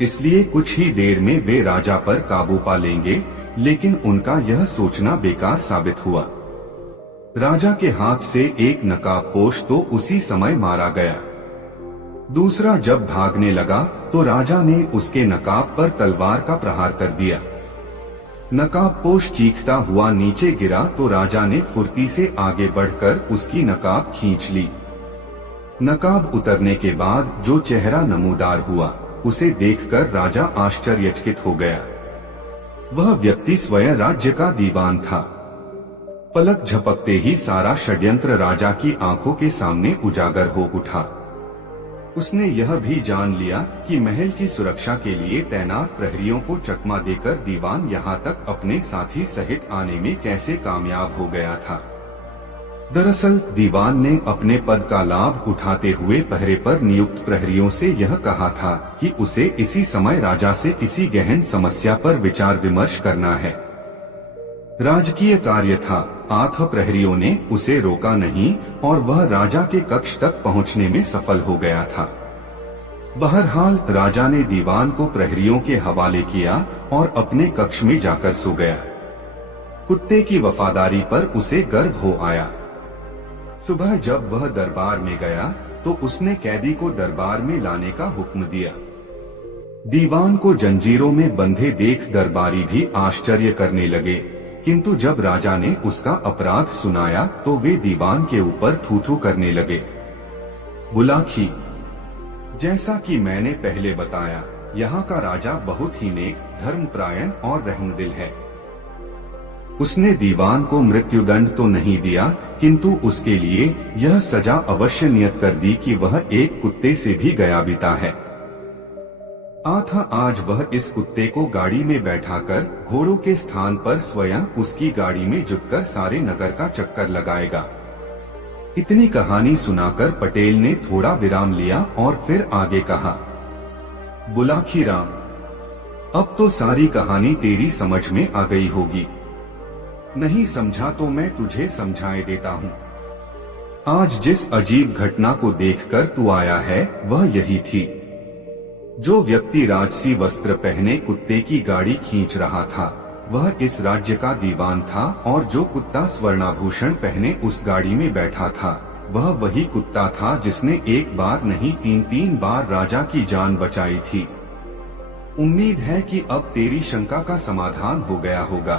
इसलिए कुछ ही देर में वे राजा पर काबू पा लेंगे, लेकिन उनका यह सोचना बेकार साबित हुआ। राजा के हाथ से एक नकाबपोश तो उसी समय मारा गया। दूसरा जब भागने लगा तो राजा ने उसके नकाब पर तलवार का प्रहार कर दिया। नकाबपोश चीखता हुआ नीचे गिरा तो राजा ने फुर्ती से आगे बढ़कर उसकी नकाब खींच ली। नकाब उतरने के बाद जो चेहरा नमूदार हुआ उसे देखकर राजा आश्चर्यचकित हो गया। वह व्यक्ति स्वयं राज्य का दीवान था। पलक झपकते ही सारा षड्यंत्र राजा की आंखों के सामने उजागर हो उठा। उसने यह भी जान लिया कि महल की सुरक्षा के लिए तैनात प्रहरियों को चकमा देकर दीवान यहाँ तक अपने साथी सहित आने में कैसे कामयाब हो गया था। दरअसल दीवान ने अपने पद का लाभ उठाते हुए पहरे पर नियुक्त प्रहरियों से यह कहा था कि उसे इसी समय राजा से किसी गहन समस्या पर विचार विमर्श करना है। राजकीय कार्य था। 8 प्रहरियों ने उसे रोका नहीं और वह राजा के कक्ष तक पहुंचने में सफल हो गया था। बहरहाल राजा ने दीवान को प्रहरियों के हवाले किया और अपने कक्ष में जाकर सो गया। कुत्ते की वफादारी पर उसे गर्व हो आया। सुबह जब वह दरबार में गया तो उसने कैदी को दरबार में लाने का हुक्म दिया। दीवान को जंजीरों में बंधे देख दरबारी भी आश्चर्य करने लगे, किंतु जब राजा ने उसका अपराध सुनाया तो वे दीवान के ऊपर थू-थू करने लगे। बुलाखी, जैसा कि मैंने पहले बताया, यहाँ का राजा बहुत ही नेक, धर्मपरायण और रहमदिल है। उसने दीवान को मृत्युदंड तो नहीं दिया, किंतु उसके लिए यह सजा अवश्य नियत कर दी कि वह एक कुत्ते से भी गया बीता है। आज वह इस कुत्ते को गाड़ी में बैठाकर घोड़ों के स्थान पर स्वयं उसकी गाड़ी में जुटकर सारे नगर का चक्कर लगाएगा। इतनी कहानी सुनाकर पटेल ने थोड़ा विराम लिया और फिर आगे कहा, बुलाखी राम, अब तो सारी कहानी तेरी समझ में आ गई होगी। नहीं समझा तो मैं तुझे समझाए देता हूँ। आज जिस अजीब घटना को देखकर तू आया है वह यही थी। जो व्यक्ति राजसी वस्त्र पहने कुत्ते की गाड़ी खींच रहा था वह इस राज्य का दीवान था, और जो कुत्ता स्वर्णाभूषण पहने उस गाड़ी में बैठा था वह वही कुत्ता था जिसने एक बार नहीं 3 बार राजा की जान बचाई थी। उम्मीद है कि अब तेरी शंका का समाधान हो गया होगा।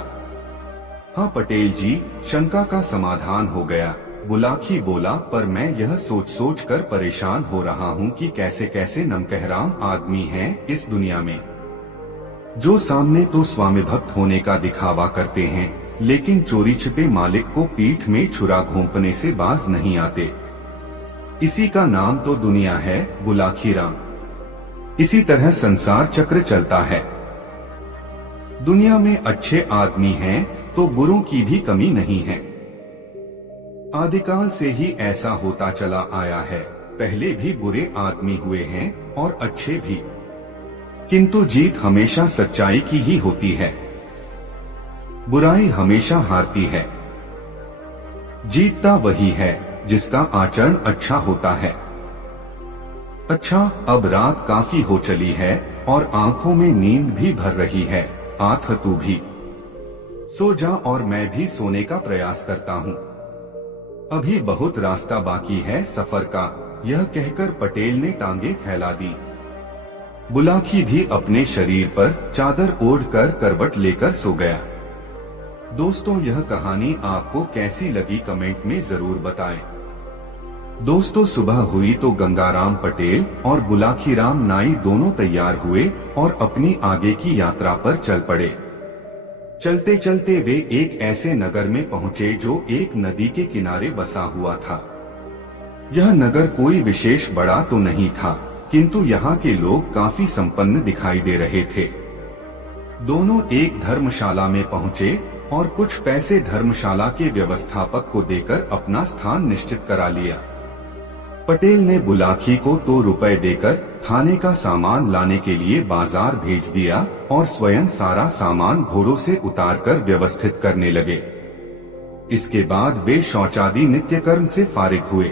हाँ पटेल जी, शंका का समाधान हो गया, बुलाकी बोला, पर मैं यह सोच सोच कर परेशान हो रहा हूँ कि कैसे कैसे नमकहराम आदमी हैं इस दुनिया में, जो सामने तो स्वामी भक्त होने का दिखावा करते हैं लेकिन चोरी छिपे मालिक को पीठ में छुरा घोंपने से बाज नहीं आते। इसी का नाम तो दुनिया है बुलाकी राम। इसी तरह संसार चक्र चलता है। दुनिया में अच्छे आदमी हैं तो बुरों की भी कमी नहीं है। आदिकाल से ही ऐसा होता चला आया है। पहले भी बुरे आदमी हुए हैं और अच्छे भी, किंतु जीत हमेशा सच्चाई की ही होती है। बुराई हमेशा हारती है। जीतता वही है जिसका आचरण अच्छा होता है। अच्छा, अब रात काफी हो चली है और आंखों में नींद भी भर रही है। आठ तू भी सो जा और मैं भी सोने का प्रयास करता हूँ। अभी बहुत रास्ता बाकी है सफर का। यह कहकर पटेल ने टांगे फैला दी। बुलाकी भी अपने शरीर पर चादर ओढ़कर करवट लेकर सो गया। दोस्तों, यह कहानी आपको कैसी लगी कमेंट में जरूर बताएं। दोस्तों, सुबह हुई तो गंगाराम पटेल और बुलाकी राम नाई दोनों तैयार हुए और अपनी आगे की यात्रा पर चल पड़े। चलते चलते वे एक ऐसे नगर में पहुंचे जो एक नदी के किनारे बसा हुआ था। यह नगर कोई विशेष बड़ा तो नहीं था, किंतु यहाँ के लोग काफी संपन्न दिखाई दे रहे थे। दोनों एक धर्मशाला में पहुंचे और कुछ पैसे धर्मशाला के व्यवस्थापक को देकर अपना स्थान निश्चित करा लिया। पटेल ने बुलाकी को 2 रुपए देकर खाने का सामान लाने के लिए बाजार भेज दिया और स्वयं सारा सामान घोड़ों से उतारकर व्यवस्थित करने लगे। इसके बाद वे शौचादि नित्य कर्म से फारिग हुए।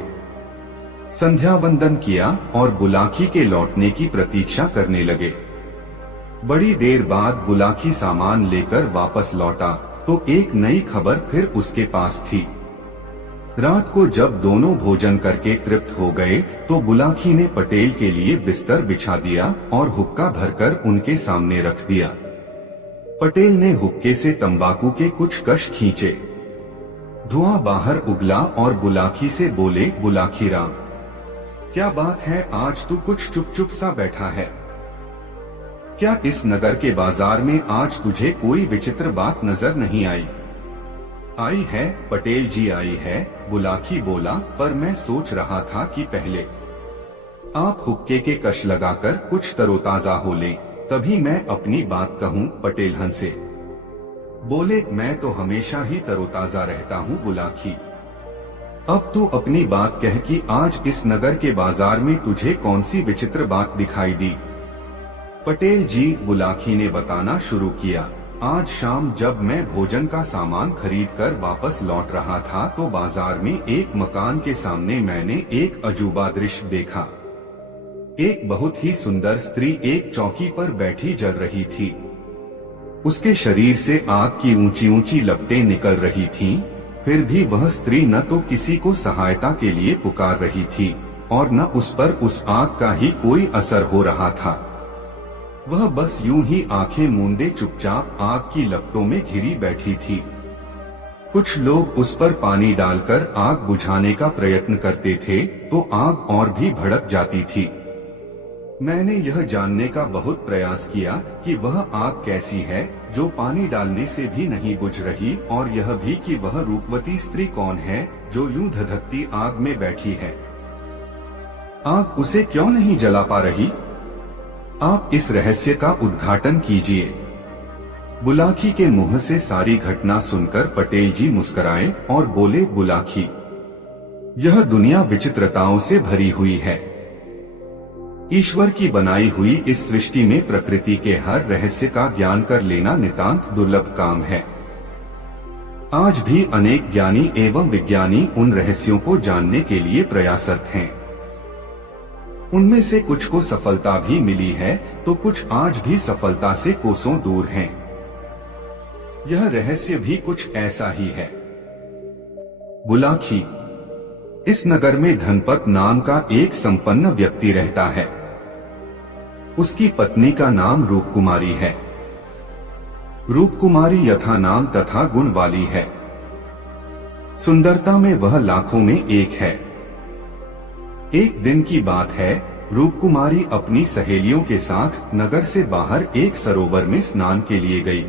संध्या वंदन किया और बुलाकी के लौटने की प्रतीक्षा करने लगे। बड़ी देर बाद बुलाकी सामान लेकर वापस लौटा तो एक नई खबर फिर उसके पास थी। रात को जब दोनों भोजन करके तृप्त हो गए तो बुलाकी ने पटेल के लिए बिस्तर बिछा दिया और हुक्का भरकर उनके सामने रख दिया। पटेल ने हुक्के से तंबाकू के कुछ कश खींचे। धुआं बाहर उगला और बुलाकी से बोले, बुलाकी राम, क्या बात है, आज तू कुछ चुप चुप सा बैठा है? क्या इस नगर के बाजार में आज तुझे कोई विचित्र बात नजर नहीं आई? आई है पटेल जी, आई है, बुलाकी बोला, पर मैं सोच रहा था कि पहले आप हुक्के के कश लगाकर कुछ तरोताजा हो लें, तभी मैं अपनी बात कहूँ। पटेल हंसे, बोले, मैं तो हमेशा ही तरोताजा रहता हूँ बुलाकी। अब तू अपनी बात कह कि आज इस नगर के बाजार में तुझे कौन सी विचित्र बात दिखाई दी? पटेल जी, बुलाकी ने बताना शुरू किया। आज शाम जब मैं भोजन का सामान खरीदकर वापस लौट रहा था तो बाजार में एक मकान के सामने मैंने एक अजूबा दृश्य देखा। एक बहुत ही सुंदर स्त्री एक चौकी पर बैठी जल रही थी। उसके शरीर से आग की ऊंची ऊंची लपटें निकल रही थीं, फिर भी वह स्त्री न तो किसी को सहायता के लिए पुकार रही थी और न उस पर उस आग का ही कोई असर हो रहा था। वह बस यूं ही आंखें मूंदे चुपचाप आग की लपटों में घिरी बैठी थी। कुछ लोग उस पर पानी डालकर आग बुझाने का प्रयत्न करते थे तो आग और भी भड़क जाती थी। मैंने यह जानने का बहुत प्रयास किया कि वह आग कैसी है जो पानी डालने से भी नहीं बुझ रही, और यह भी कि वह रूपवती स्त्री कौन है जो यूं धधकती आग में बैठी है। आग उसे क्यों नहीं जला पा रही? आप इस रहस्य का उद्घाटन कीजिए। बुलाकी के मुंह से सारी घटना सुनकर पटेल जी मुस्कुराए और बोले, बुलाकी, यह दुनिया विचित्रताओं से भरी हुई है। ईश्वर की बनाई हुई इस सृष्टि में प्रकृति के हर रहस्य का ज्ञान कर लेना नितांत दुर्लभ काम है। आज भी अनेक ज्ञानी एवं विज्ञानी उन रहस्यों को जानने के लिए प्रयासरत हैं। उनमें से कुछ को सफलता भी मिली है तो कुछ आज भी सफलता से कोसों दूर हैं। यह रहस्य भी कुछ ऐसा ही है। बुलाखी। इस नगर में धनपत नाम का एक संपन्न व्यक्ति रहता है। उसकी पत्नी का नाम रूपकुमारी है। रूपकुमारी यथा नाम तथा गुण वाली है। सुंदरता में वह लाखों में एक है। एक दिन की बात है, रूपकुमारी अपनी सहेलियों के साथ नगर से बाहर एक सरोवर में स्नान के लिए गई।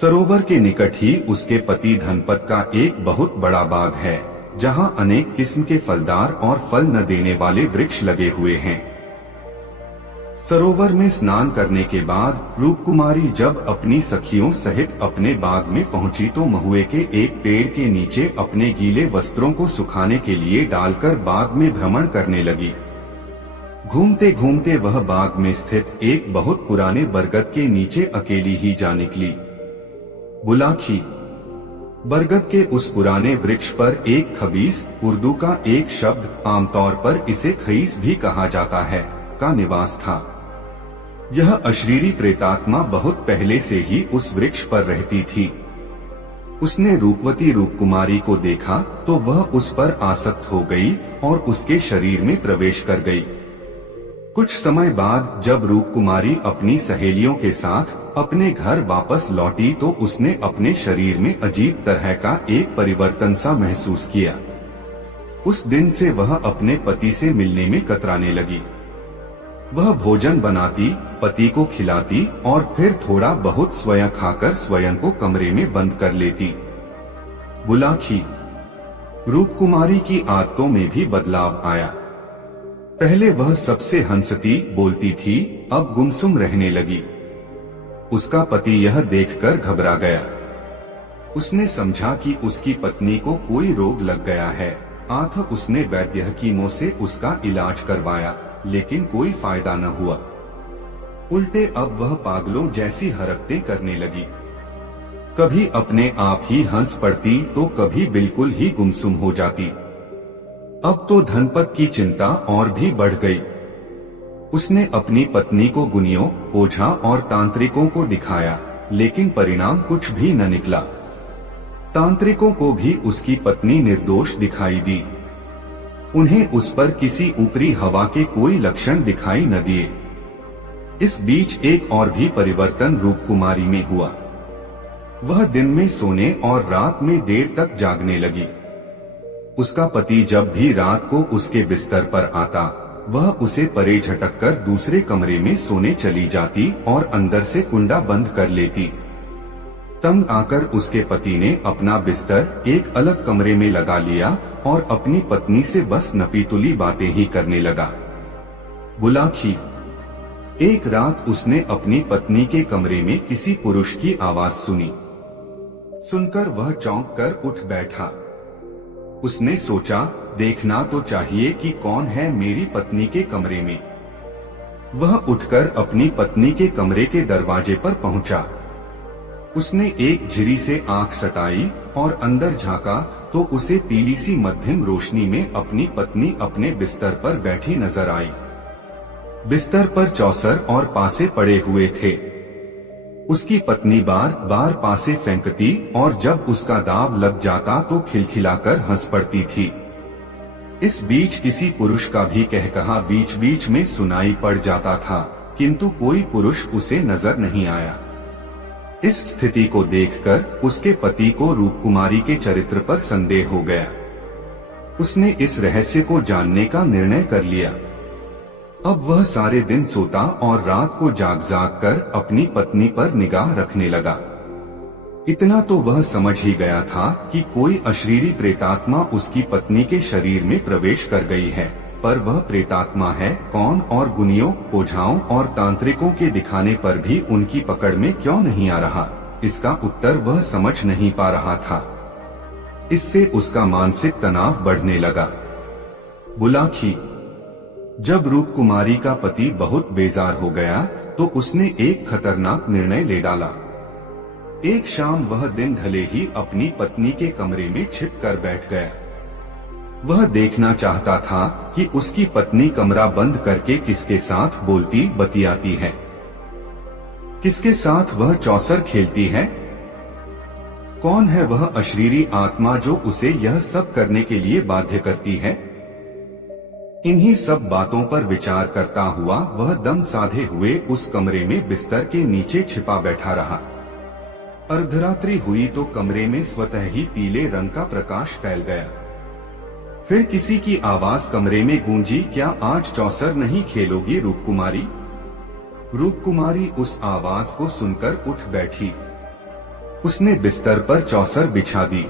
सरोवर के निकट ही उसके पति धनपत का एक बहुत बड़ा बाग है, जहां अनेक किस्म के फलदार और फल न देने वाले वृक्ष लगे हुए हैं। सरोवर में स्नान करने के बाद रूपकुमारी जब अपनी सखियों सहित अपने बाग में पहुंची तो महुए के एक पेड़ के नीचे अपने गीले वस्त्रों को सुखाने के लिए डालकर बाग में भ्रमण करने लगी। घूमते घूमते वह बाग में स्थित एक बहुत पुराने बरगद के नीचे अकेली ही जा निकली। बुलाखी। बरगद के उस पुराने वृक्ष पर एक खबीस, उर्दू का एक शब्द, आमतौर पर इसे खईस भी कहा जाता है, का निवास था। यह अशरीरी प्रेतात्मा बहुत पहले से ही उस वृक्ष पर रहती थी। उसने रूपवती रूपकुमारी को देखा तो वह उस पर आसक्त हो गई और उसके शरीर में प्रवेश कर गई। कुछ समय बाद जब रूपकुमारी अपनी सहेलियों के साथ अपने घर वापस लौटी तो उसने अपने शरीर में अजीब तरह का एक परिवर्तन सा महसूस किया। उस दिन से वह अपने पति से मिलने में कतराने लगी। वह भोजन बनाती, पति को खिलाती और फिर थोड़ा बहुत स्वयं खाकर स्वयं को कमरे में बंद कर लेती। बुलाखी। रूपकुमारी की आदतों में भी बदलाव आया। पहले वह सबसे हंसती बोलती थी, अब गुमसुम रहने लगी। उसका पति यह देखकर घबरा गया। उसने समझा कि उसकी पत्नी को कोई रोग लग गया है। अतः उसने वैद्य हकीमों से उसका इलाज करवाया, लेकिन कोई फायदा न हुआ। उल्टे अब वह पागलों जैसी हरकतें करने लगी। कभी अपने आप ही हंस पड़ती तो कभी बिल्कुल ही गुमसुम हो जाती। अब तो धनपत की चिंता और भी बढ़ गई। उसने अपनी पत्नी को गुनियों, ओझा और तांत्रिकों को दिखाया, लेकिन परिणाम कुछ भी न निकला। तांत्रिकों को भी उसकी पत्नी निर्दोष दिखाई दी। उन्हें उस पर किसी ऊपरी हवा के कोई लक्षण दिखाई न दिए। इस बीच एक और भी परिवर्तन रूपकुमारी में हुआ। वह दिन में सोने और रात में देर तक जागने लगी। उसका पति जब भी रात को उसके बिस्तर पर आता, वह उसे परे झटककर दूसरे कमरे में सोने चली जाती और अंदर से कुंडा बंद कर लेती। तंग आकर उसके पति ने अपना बिस्तर एक अलग कमरे में लगा लिया और अपनी पत्नी से बस नपीतुली बातें ही करने लगा। बुलाखी। एक रात उसने अपनी पत्नी के कमरे में किसी पुरुष की आवाज सुनी। सुनकर वह चौंक कर उठ बैठा। उसने सोचा, देखना तो चाहिए कि कौन है मेरी पत्नी के कमरे में। वह उठकर अपनी पत्नी के कमरे के दरवाजे पर पहुंचा। उसने एक झिरी से आंख सटाई और अंदर झांका तो उसे पीली सी मध्यम रोशनी में अपनी पत्नी अपने बिस्तर पर बैठी नजर आई। बिस्तर पर चौसर और पासे पड़े हुए थे। उसकी पत्नी बार बार पासे फेंकती और जब उसका दाव लग जाता तो खिलखिलाकर हंस पड़ती थी। इस बीच किसी पुरुष का भी कहकहा बीच बीच में सुनाई पड़ जाता था, किंतु कोई पुरुष उसे नजर नहीं आया। इस स्थिति को देखकर उसके पति को रूपकुमारी के चरित्र पर संदेह हो गया। उसने इस रहस्य को जानने का निर्णय कर लिया। अब वह सारे दिन सोता और रात को जाग जाग कर अपनी पत्नी पर निगाह रखने लगा। इतना तो वह समझ ही गया था कि कोई अशरीरी प्रेतात्मा उसकी पत्नी के शरीर में प्रवेश कर गई है, पर वह प्रेतात्मा है कौन और गुनियों, ओझाओं और तांत्रिकों के दिखाने पर भी उनकी पकड़ में क्यों नहीं आ रहा, इसका उत्तर वह समझ नहीं पा रहा था। इससे उसका मानसिक तनाव बढ़ने लगा। बुलाखी। जब रूपकुमारी का पति बहुत बेजार हो गया तो उसने एक खतरनाक निर्णय ले डाला। एक शाम वह दिन ढले ही अपनी पत्नी के कमरे में छिप कर बैठ गया। वह देखना चाहता था कि उसकी पत्नी कमरा बंद करके किसके साथ बोलती बतियाती है, किसके साथ वह चौसर खेलती है। कौन है वह अशरीरी आत्मा जो उसे यह सब करने के लिए बाध्य करती है। इन्हीं सब बातों पर विचार करता हुआ वह दम साधे हुए उस कमरे में बिस्तर के नीचे छिपा बैठा रहा। अर्धरात्रि हुई तो कमरे में स्वतः ही पीले रंग का प्रकाश फैल गया। फिर किसी की आवाज कमरे में गूंजी, क्या आज चौसर नहीं खेलोगी रूपकुमारी। रूपकुमारी उस आवाज को सुनकर उठ बैठी। उसने बिस्तर पर चौसर बिछा दी।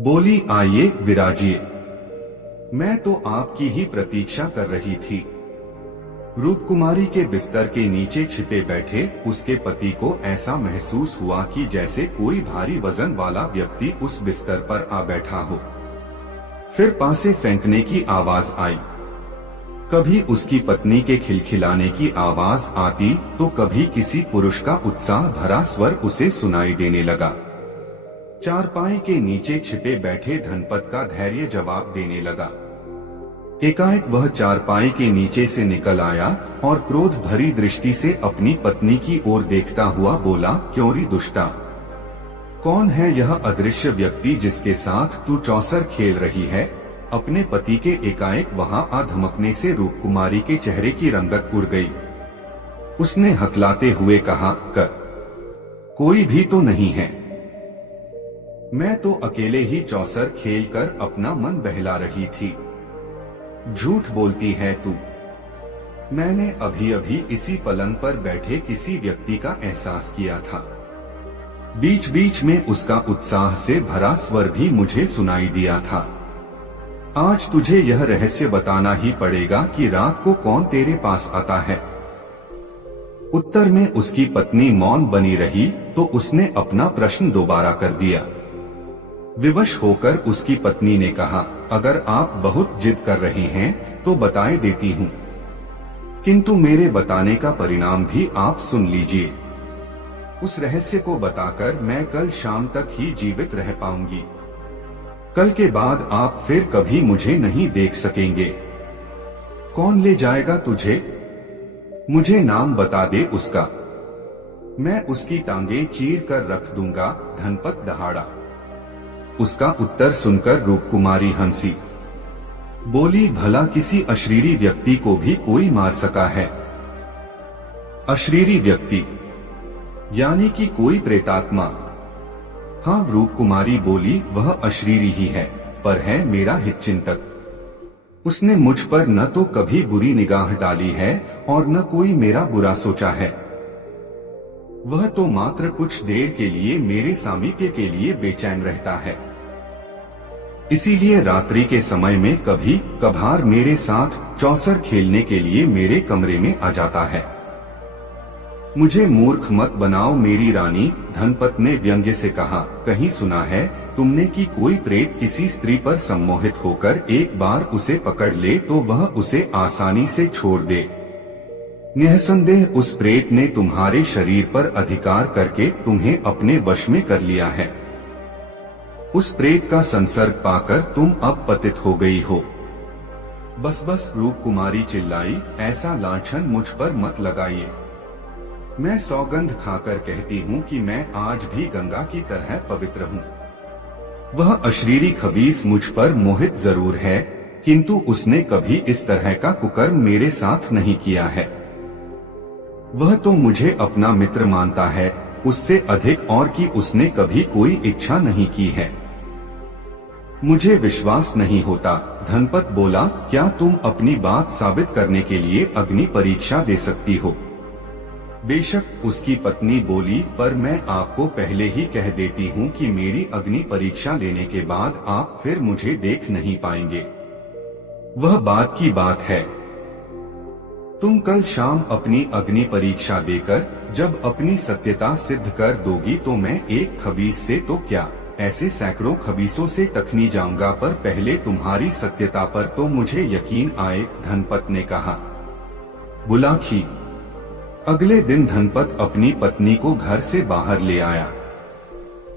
बोली, आइए विराजिए, मैं तो आपकी ही प्रतीक्षा कर रही थी। रूपकुमारी के बिस्तर के नीचे छिपे बैठे उसके पति को ऐसा महसूस हुआ कि जैसे कोई भारी वजन वाला व्यक्ति उस बिस्तर पर आ बैठा हो। फिर पासे फेंकने की आवाज आई। कभी उसकी पत्नी के खिलखिलाने की आवाज आती तो कभी किसी पुरुष का उत्साह भरा स्वर उसे सुनाई देने लगा। चारपाई के नीचे छिपे बैठे धनपत का धैर्य जवाब देने लगा। एकाएक वह चारपाई के नीचे से निकल आया और क्रोध भरी दृष्टि से अपनी पत्नी की ओर देखता हुआ बोला, क्यों री दुष्टा, कौन है यह अदृश्य व्यक्ति जिसके साथ तू चौसर खेल रही है। अपने पति के एकाएक वहां आ धमकने से रूपकुमारी के चेहरे की रंगत उड़ गई। उसने हकलाते हुए कहा, कोई भी तो नहीं है, मैं तो अकेले ही चौसर खेलकर अपना मन बहला रही थी। झूठ बोलती है तू। मैंने अभी अभी इसी पलंग पर बैठे किसी व्यक्ति का एहसास किया था। बीच बीच में उसका उत्साह से भरा स्वर भी मुझे सुनाई दिया था। आज तुझे यह रहस्य बताना ही पड़ेगा कि रात को कौन तेरे पास आता है। उत्तर में उसकी पत्नी मौन बनी रही तो उसने अपना प्रश्न दोबारा कर दिया। विवश होकर उसकी पत्नी ने कहा, अगर आप बहुत जिद कर रहे हैं तो बताए देती हूँ, किंतु मेरे बताने का परिणाम भी आप सुन लीजिए। उस रहस्य को बताकर मैं कल शाम तक ही जीवित रह पाऊंगी। कल के बाद आप फिर कभी मुझे नहीं देख सकेंगे। कौन ले जाएगा तुझे? मुझे नाम बता दे उसका, मैं उसकी टांगे चीर कर रख दूंगा। धनपत दहाड़ा। उसका उत्तर सुनकर रूपकुमारी हंसी। बोली, भला किसी अशरीरी व्यक्ति को भी कोई मार सका है? अशरीरी व्यक्ति यानी कि कोई प्रेतात्मा? हाँ, रूपकुमारी बोली, वह अशरीरी ही है, पर है मेरा हितचिंतक। उसने मुझ पर न तो कभी बुरी निगाह डाली है और न कोई मेरा बुरा सोचा है। वह तो मात्र कुछ देर के लिए मेरे सामीप्य के लिए बेचैन रहता है। इसीलिए रात्रि के समय में कभी कभार मेरे साथ चौसर खेलने के लिए मेरे कमरे में आ जाता है। मुझे मूर्ख मत बनाओ मेरी रानी, धनपत ने व्यंग्य से कहा। कहीं सुना है तुमने कि कोई प्रेत किसी स्त्री पर सम्मोहित होकर एक बार उसे पकड़ ले तो वह उसे आसानी से छोड़ दे। निःसंदेह उस प्रेत ने तुम्हारे शरीर पर अधिकार करके तुम्हें अपने वश में कर लिया है। उस प्रेत का संसर्ग पाकर तुम अब पतित हो गई हो। बस बस, रूपकुमारी चिल्लाई, ऐसा लांछन मुझ पर मत लगाइए। मैं सौगंध खाकर कहती हूँ कि मैं आज भी गंगा की तरह पवित्र हूँ। वह अशरीरी खबीस मुझ पर मोहित जरूर है, किंतु उसने कभी इस तरह का कुकर्म मेरे साथ नहीं किया है। वह तो मुझे अपना मित्र मानता है, उससे अधिक और कि उसने कभी कोई इच्छा नहीं की है। मुझे विश्वास नहीं होता। धनपत बोला, क्या तुम अपनी बात साबित करने के लिए अग्नि परीक्षा दे सकती हो? बेशक, उसकी पत्नी बोली, पर मैं आपको पहले ही कह देती हूँ कि मेरी अग्नि परीक्षा लेने के बाद आप फिर मुझे देख नहीं पाएंगे। वह बात की बात है। तुम कल शाम अपनी अग्नि परीक्षा देकर जब अपनी सत्यता सिद्ध कर दोगी तो मैं एक खबीस से तो क्या, ऐसे सैकड़ों खबीसों से टकनी जाऊंगा, पर पहले तुम्हारी सत्यता पर तो मुझे यकीन आए। धनपत ने कहा। बुलाखी, अगले दिन धनपत अपनी पत्नी को घर से बाहर ले आया।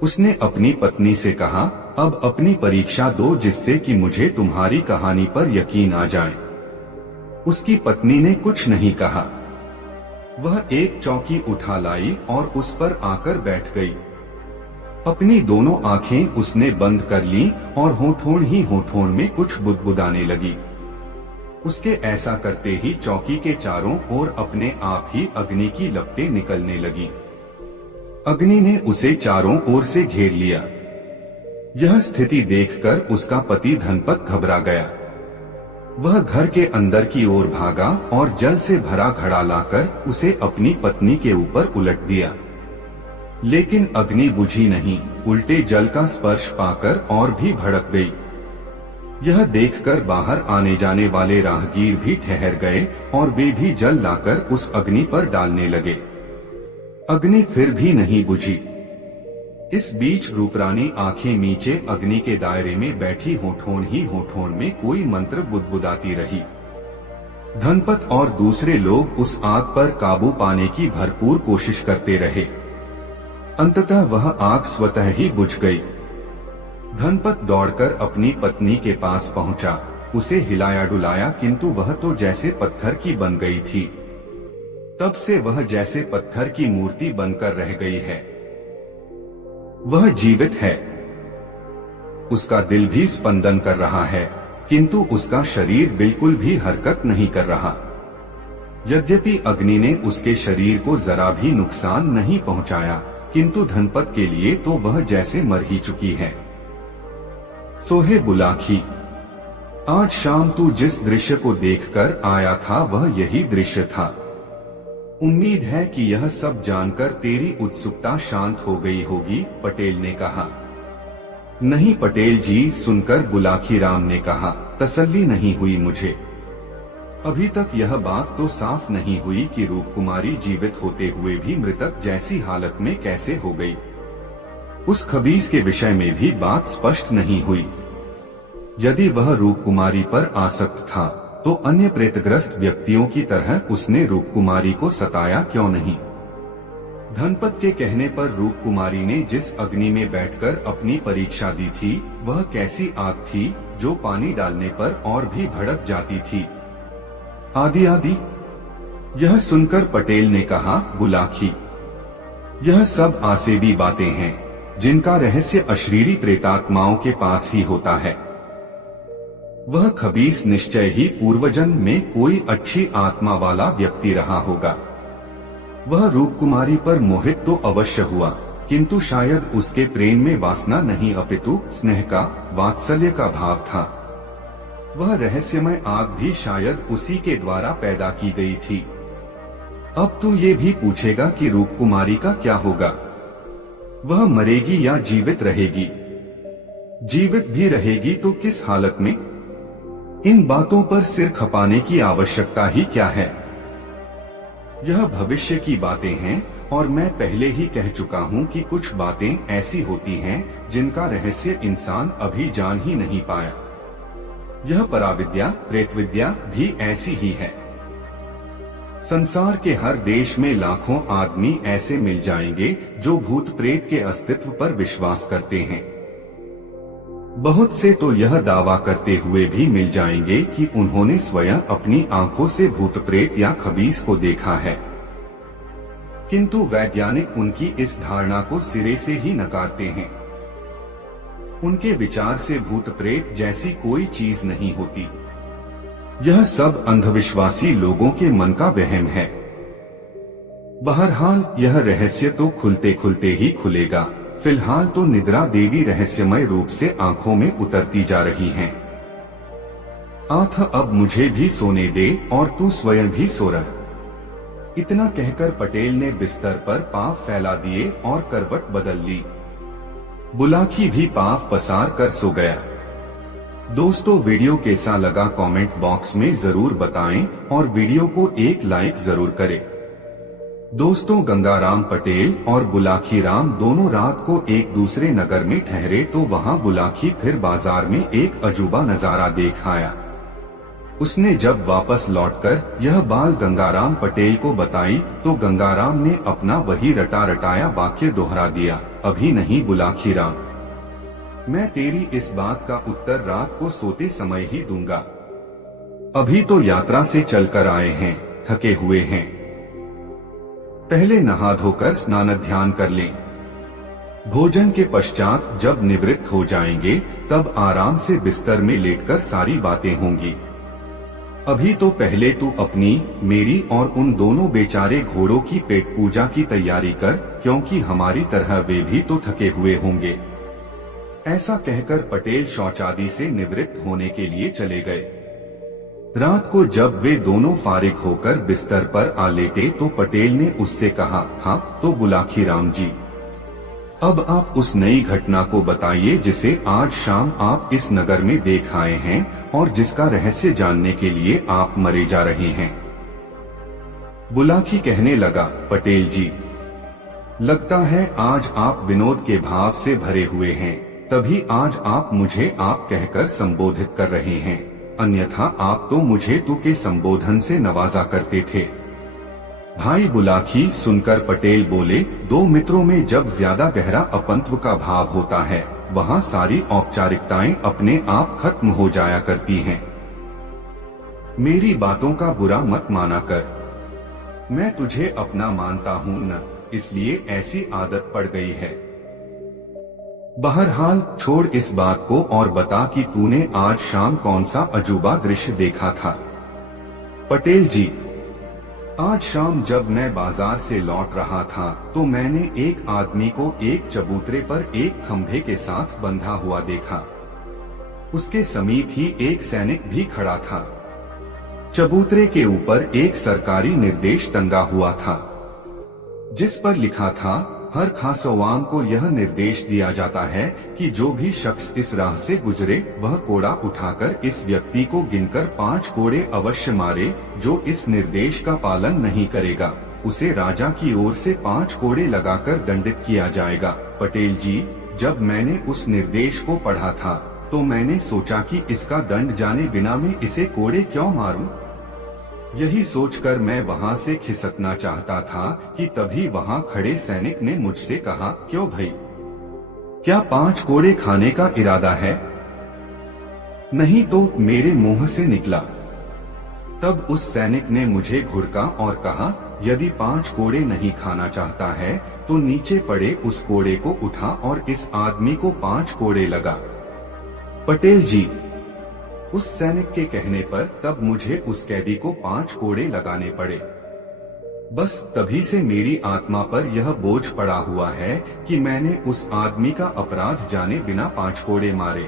उसने अपनी पत्नी से कहा, अब अपनी परीक्षा दो जिससे कि मुझे तुम्हारी कहानी पर यकीन आ जाए। उसकी पत्नी ने कुछ नहीं कहा। वह एक चौकी उठा लाई और उस पर आकर बैठ गई। अपनी दोनों आंखें उसने बंद कर लीं और होठों में कुछ बुदबुदाने लगी। उसके ऐसा करते ही चौकी के चारों ओर अपने आप ही अग्नि की लपटें निकलने लगी। अग्नि ने उसे चारों ओर से घेर लिया। यह स्थिति देखकर उसका पति धनपत घबरा गया। वह घर के अंदर की ओर भागा और जल से भरा घड़ा लाकर उसे अपनी पत्नी के ऊपर उलट दिया। लेकिन अग्नि बुझी नहीं, उल्टे जल का स्पर्श पाकर और भी भड़क गई। यह देखकर बाहर आने जाने वाले राहगीर भी ठहर गए और वे भी जल लाकर उस अग्नि पर डालने लगे। अग्नि फिर भी नहीं बुझी। इस बीच रूपरानी आंखें नीचे अग्नि के दायरे में बैठी होठों में कोई मंत्र बुदबुदाती रही। धनपत और दूसरे लोग उस आग पर काबू पाने की भरपूर कोशिश करते रहे। अंततः वह आग स्वतः ही बुझ गई। धनपत दौड़कर अपनी पत्नी के पास पहुंचा, उसे हिलाया डुलाया, किंतु वह तो जैसे पत्थर की बन गई थी। तब से वह जैसे पत्थर की मूर्ति बनकर रह गई है। वह जीवित है। उसका दिल भी स्पंदन कर रहा है, किंतु उसका शरीर बिल्कुल भी हरकत नहीं कर रहा। यद्यपि अग्नि ने उसके शरीर को जरा भी नुकसान नहीं पहुंचाया, किंतु धनपत के लिए तो वह जैसे मर ही चुकी है। सोहे बुलाखी, आज शाम तू जिस दृश्य को देखकर आया था वह यही दृश्य था। उम्मीद है कि यह सब जानकर तेरी उत्सुकता शांत हो गई होगी, पटेल ने कहा। नहीं पटेल जी, सुनकर बुलाखी राम ने कहा, तसल्ली नहीं हुई मुझे। अभी तक यह बात तो साफ नहीं हुई कि रूपकुमारी जीवित होते हुए भी मृतक जैसी हालत में कैसे हो गई। उस खबीस के विषय में भी बात स्पष्ट नहीं हुई। यदि वह रूपकुमारी पर आसक्त था तो अन्य प्रेतग्रस्त व्यक्तियों की तरह उसने रूपकुमारी को सताया क्यों नहीं। धनपत के कहने पर रूपकुमारी ने जिस अग्नि में बैठकर अपनी परीक्षा दी थी वह कैसी आग थी जो पानी डालने पर और भी भड़क जाती थी। आदि यह सुनकर पटेल ने कहा, बुलाखी, यह सब आसेबी बातें हैं जिनका रहस्य अशरीरी प्रेतात्माओं के पास ही होता है। वह खबीस निश्चय ही पूर्वजन्म में कोई अच्छी आत्मा वाला व्यक्ति रहा होगा। वह रूपकुमारी पर मोहित तो अवश्य हुआ, किंतु शायद उसके प्रेम में वासना नहीं अपितु स्नेह का, वात्सल्य का भाव था। वह रहस्यमय आग भी शायद उसी के द्वारा पैदा की गई थी। अब तू ये भी पूछेगा कि रूपकुमारी का क्या होगा? वह मरेगी या जीवित रहेगी? जीवित भी रहेगी तो किस हालत में? इन बातों पर सिर खपाने की आवश्यकता ही क्या है? यह भविष्य की बातें हैं और मैं पहले ही कह चुका हूँ कि कुछ बातें ऐसी होती हैं जिनका रहस्य इंसान अभी जान ही नहीं पाया। यह पराविद्या, प्रेतविद्या भी ऐसी ही है। संसार के हर देश में लाखों आदमी ऐसे मिल जाएंगे जो भूत प्रेत के अस्तित्व पर विश्वास करते हैं। बहुत से तो यह दावा करते हुए भी मिल जाएंगे कि उन्होंने स्वयं अपनी आंखों से भूत प्रेत या खबीस को देखा है, किंतु वैज्ञानिक उनकी इस धारणा को सिरे से ही नकारते हैं। उनके विचार से भूत प्रेत जैसी कोई चीज नहीं होती। यह सब अंधविश्वासी लोगों के मन का वहम है। बहरहाल यह रहस्य तो खुलते खुलते ही खुलेगा। फिलहाल तो निद्रा देवी रहस्यमय रूप से आंखों में उतरती जा रही हैं। आठ अब मुझे भी सोने दे और तू स्वयं भी सो रह। इतना कहकर पटेल ने बिस्तर पर पांव फैला दिए और करवट बदल ली। बुलाखी भी पांव पसार कर सो गया। दोस्तों, वीडियो कैसा लगा कमेंट बॉक्स में जरूर बताएं और वीडियो को एक लाइक जरूर करें। दोस्तों, गंगाराम पटेल और बुलाखी राम दोनों रात को एक दूसरे नगर में ठहरे तो वहां बुलाखी फिर बाजार में एक अजूबा नजारा देख आया। उसने जब वापस लौटकर यह बात गंगाराम पटेल को बताई तो गंगाराम ने अपना वही रटा रटाया वाक्य दोहरा दिया, अभी नहीं बुलाखीराम, मैं तेरी इस बात का उत्तर रात को सोते समय ही दूंगा। अभी तो यात्रा से चलकर आए हैं, थके हुए हैं। पहले नहा धोकर स्नान ध्यान कर लें। भोजन के पश्चात जब निवृत्त हो जाएंगे तब आराम से बिस्तर में लेटकर सारी बातें होंगी। अभी तो पहले तू अपनी, मेरी और उन दोनों बेचारे घोड़ों की पेट पूजा की तैयारी कर, क्योंकि हमारी तरह वे भी तो थके हुए होंगे। ऐसा कहकर पटेल शौचादि से निवृत्त होने के लिए चले गए। रात को जब वे दोनों फारिग होकर बिस्तर पर आ लेटे तो पटेल ने उससे कहा, हाँ तो बुलाखीराम जी, अब आप उस नई घटना को बताइए जिसे आज शाम आप इस नगर में देख आए हैं और जिसका रहस्य जानने के लिए आप मरे जा रहे हैं। बुलाखी कहने लगा, पटेल जी, लगता है आज आप विनोद के भाव से भरे हुए हैं, तभी आज आप मुझे आप कहकर संबोधित कर रहे हैं, अन्यथा आप तो मुझे तू के संबोधन से नवाजा करते थे। भाई बुलाखी सुनकर पटेल बोले, दो मित्रों में जब ज्यादा गहरा अपंत्व का भाव होता है वहाँ सारी औपचारिकताएं अपने आप खत्म हो जाया करती हैं। मेरी बातों का बुरा मत माना कर, मैं तुझे अपना मानता हूँ न, इसलिए ऐसी आदत पड़ गई है। बहरहाल छोड़ इस बात को और बता कि तूने आज शाम कौन सा अजूबा दृश्य देखा था। पटेल जी, आज शाम जब मैं बाजार से लौट रहा था तो मैंने एक आदमी को एक चबूतरे पर एक खंभे के साथ बंधा हुआ देखा। उसके समीप ही एक सैनिक भी खड़ा था। चबूतरे के ऊपर एक सरकारी निर्देश टंगा हुआ था जिस पर लिखा था, हर खासोवान को यह निर्देश दिया जाता है कि जो भी शख्स इस राह से गुजरे वह कोड़ा उठाकर इस व्यक्ति को गिनकर 5 कोड़े अवश्य मारे। जो इस निर्देश का पालन नहीं करेगा उसे राजा की ओर से 5 कोड़े लगाकर दंडित किया जाएगा। पटेल जी, जब मैंने उस निर्देश को पढ़ा था तो मैंने सोचा कि इसका दंड जाने बिना मैं इसे कोड़े क्यों मारूं? यही सोचकर मैं वहां से खिसकना चाहता था कि तभी वहां खड़े सैनिक ने मुझसे कहा, क्यों भाई, क्या 5 कोड़े खाने का इरादा है? नहीं तो मेरे मुंह से निकला। तब उस सैनिक ने मुझे घुड़का और कहा, यदि 5 कोड़े नहीं खाना चाहता है तो नीचे पड़े उस कोड़े को उठा और इस आदमी को 5 कोड़े लगा। पटेल जी, उस सैनिक के कहने पर तब मुझे उस कैदी को 5 कोड़े लगाने पड़े। बस तभी से मेरी आत्मा पर यह बोझ पड़ा हुआ है कि मैंने उस आदमी का अपराध जाने बिना 5 कोड़े मारे।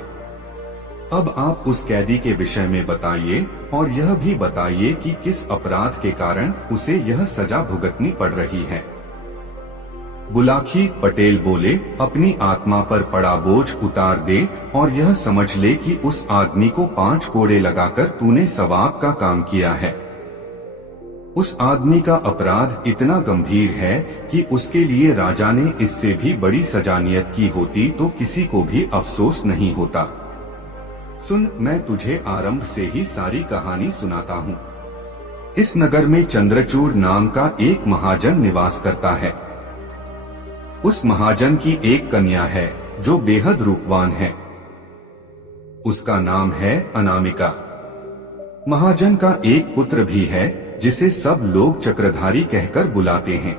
अब आप उस कैदी के विषय में बताइए और यह भी बताइए कि किस अपराध के कारण उसे यह सजा भुगतनी पड़ रही है। बुलाखी पटेल बोले, अपनी आत्मा पर पड़ा बोझ उतार दे और यह समझ ले कि उस आदमी को 5 कोड़े लगाकर तूने सवाब का काम किया है। उस आदमी का अपराध इतना गंभीर है कि उसके लिए राजा ने इससे भी बड़ी सजा नियत की होती तो किसी को भी अफसोस नहीं होता। सुन, मैं तुझे आरंभ से ही सारी कहानी सुनाता हूँ। इस नगर में चंद्रचूड़ नाम का एक महाजन निवास करता है। उस महाजन की एक कन्या है जो बेहद रूपवान है। उसका नाम है अनामिका। महाजन का एक पुत्र भी है जिसे सब लोग चक्रधारी कहकर बुलाते हैं।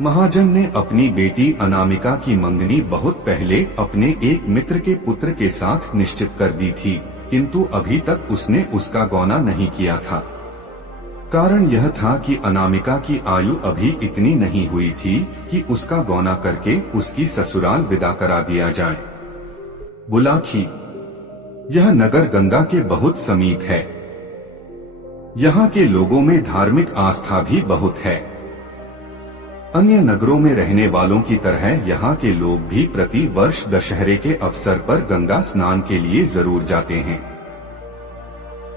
महाजन ने अपनी बेटी अनामिका की मंगनी बहुत पहले अपने एक मित्र के पुत्र के साथ निश्चित कर दी थी, किंतु अभी तक उसने उसका गौना नहीं किया था। कारण यह था कि अनामिका की आयु अभी इतनी नहीं हुई थी कि उसका गौना करके उसकी ससुराल विदा करा दिया जाए। बुलाखी, यह नगर गंगा के बहुत समीप है। यहाँ के लोगों में धार्मिक आस्था भी बहुत है। अन्य नगरों में रहने वालों की तरह यहाँ के लोग भी प्रति वर्ष दशहरे के अवसर पर गंगा स्नान के लिए जरूर जाते हैं।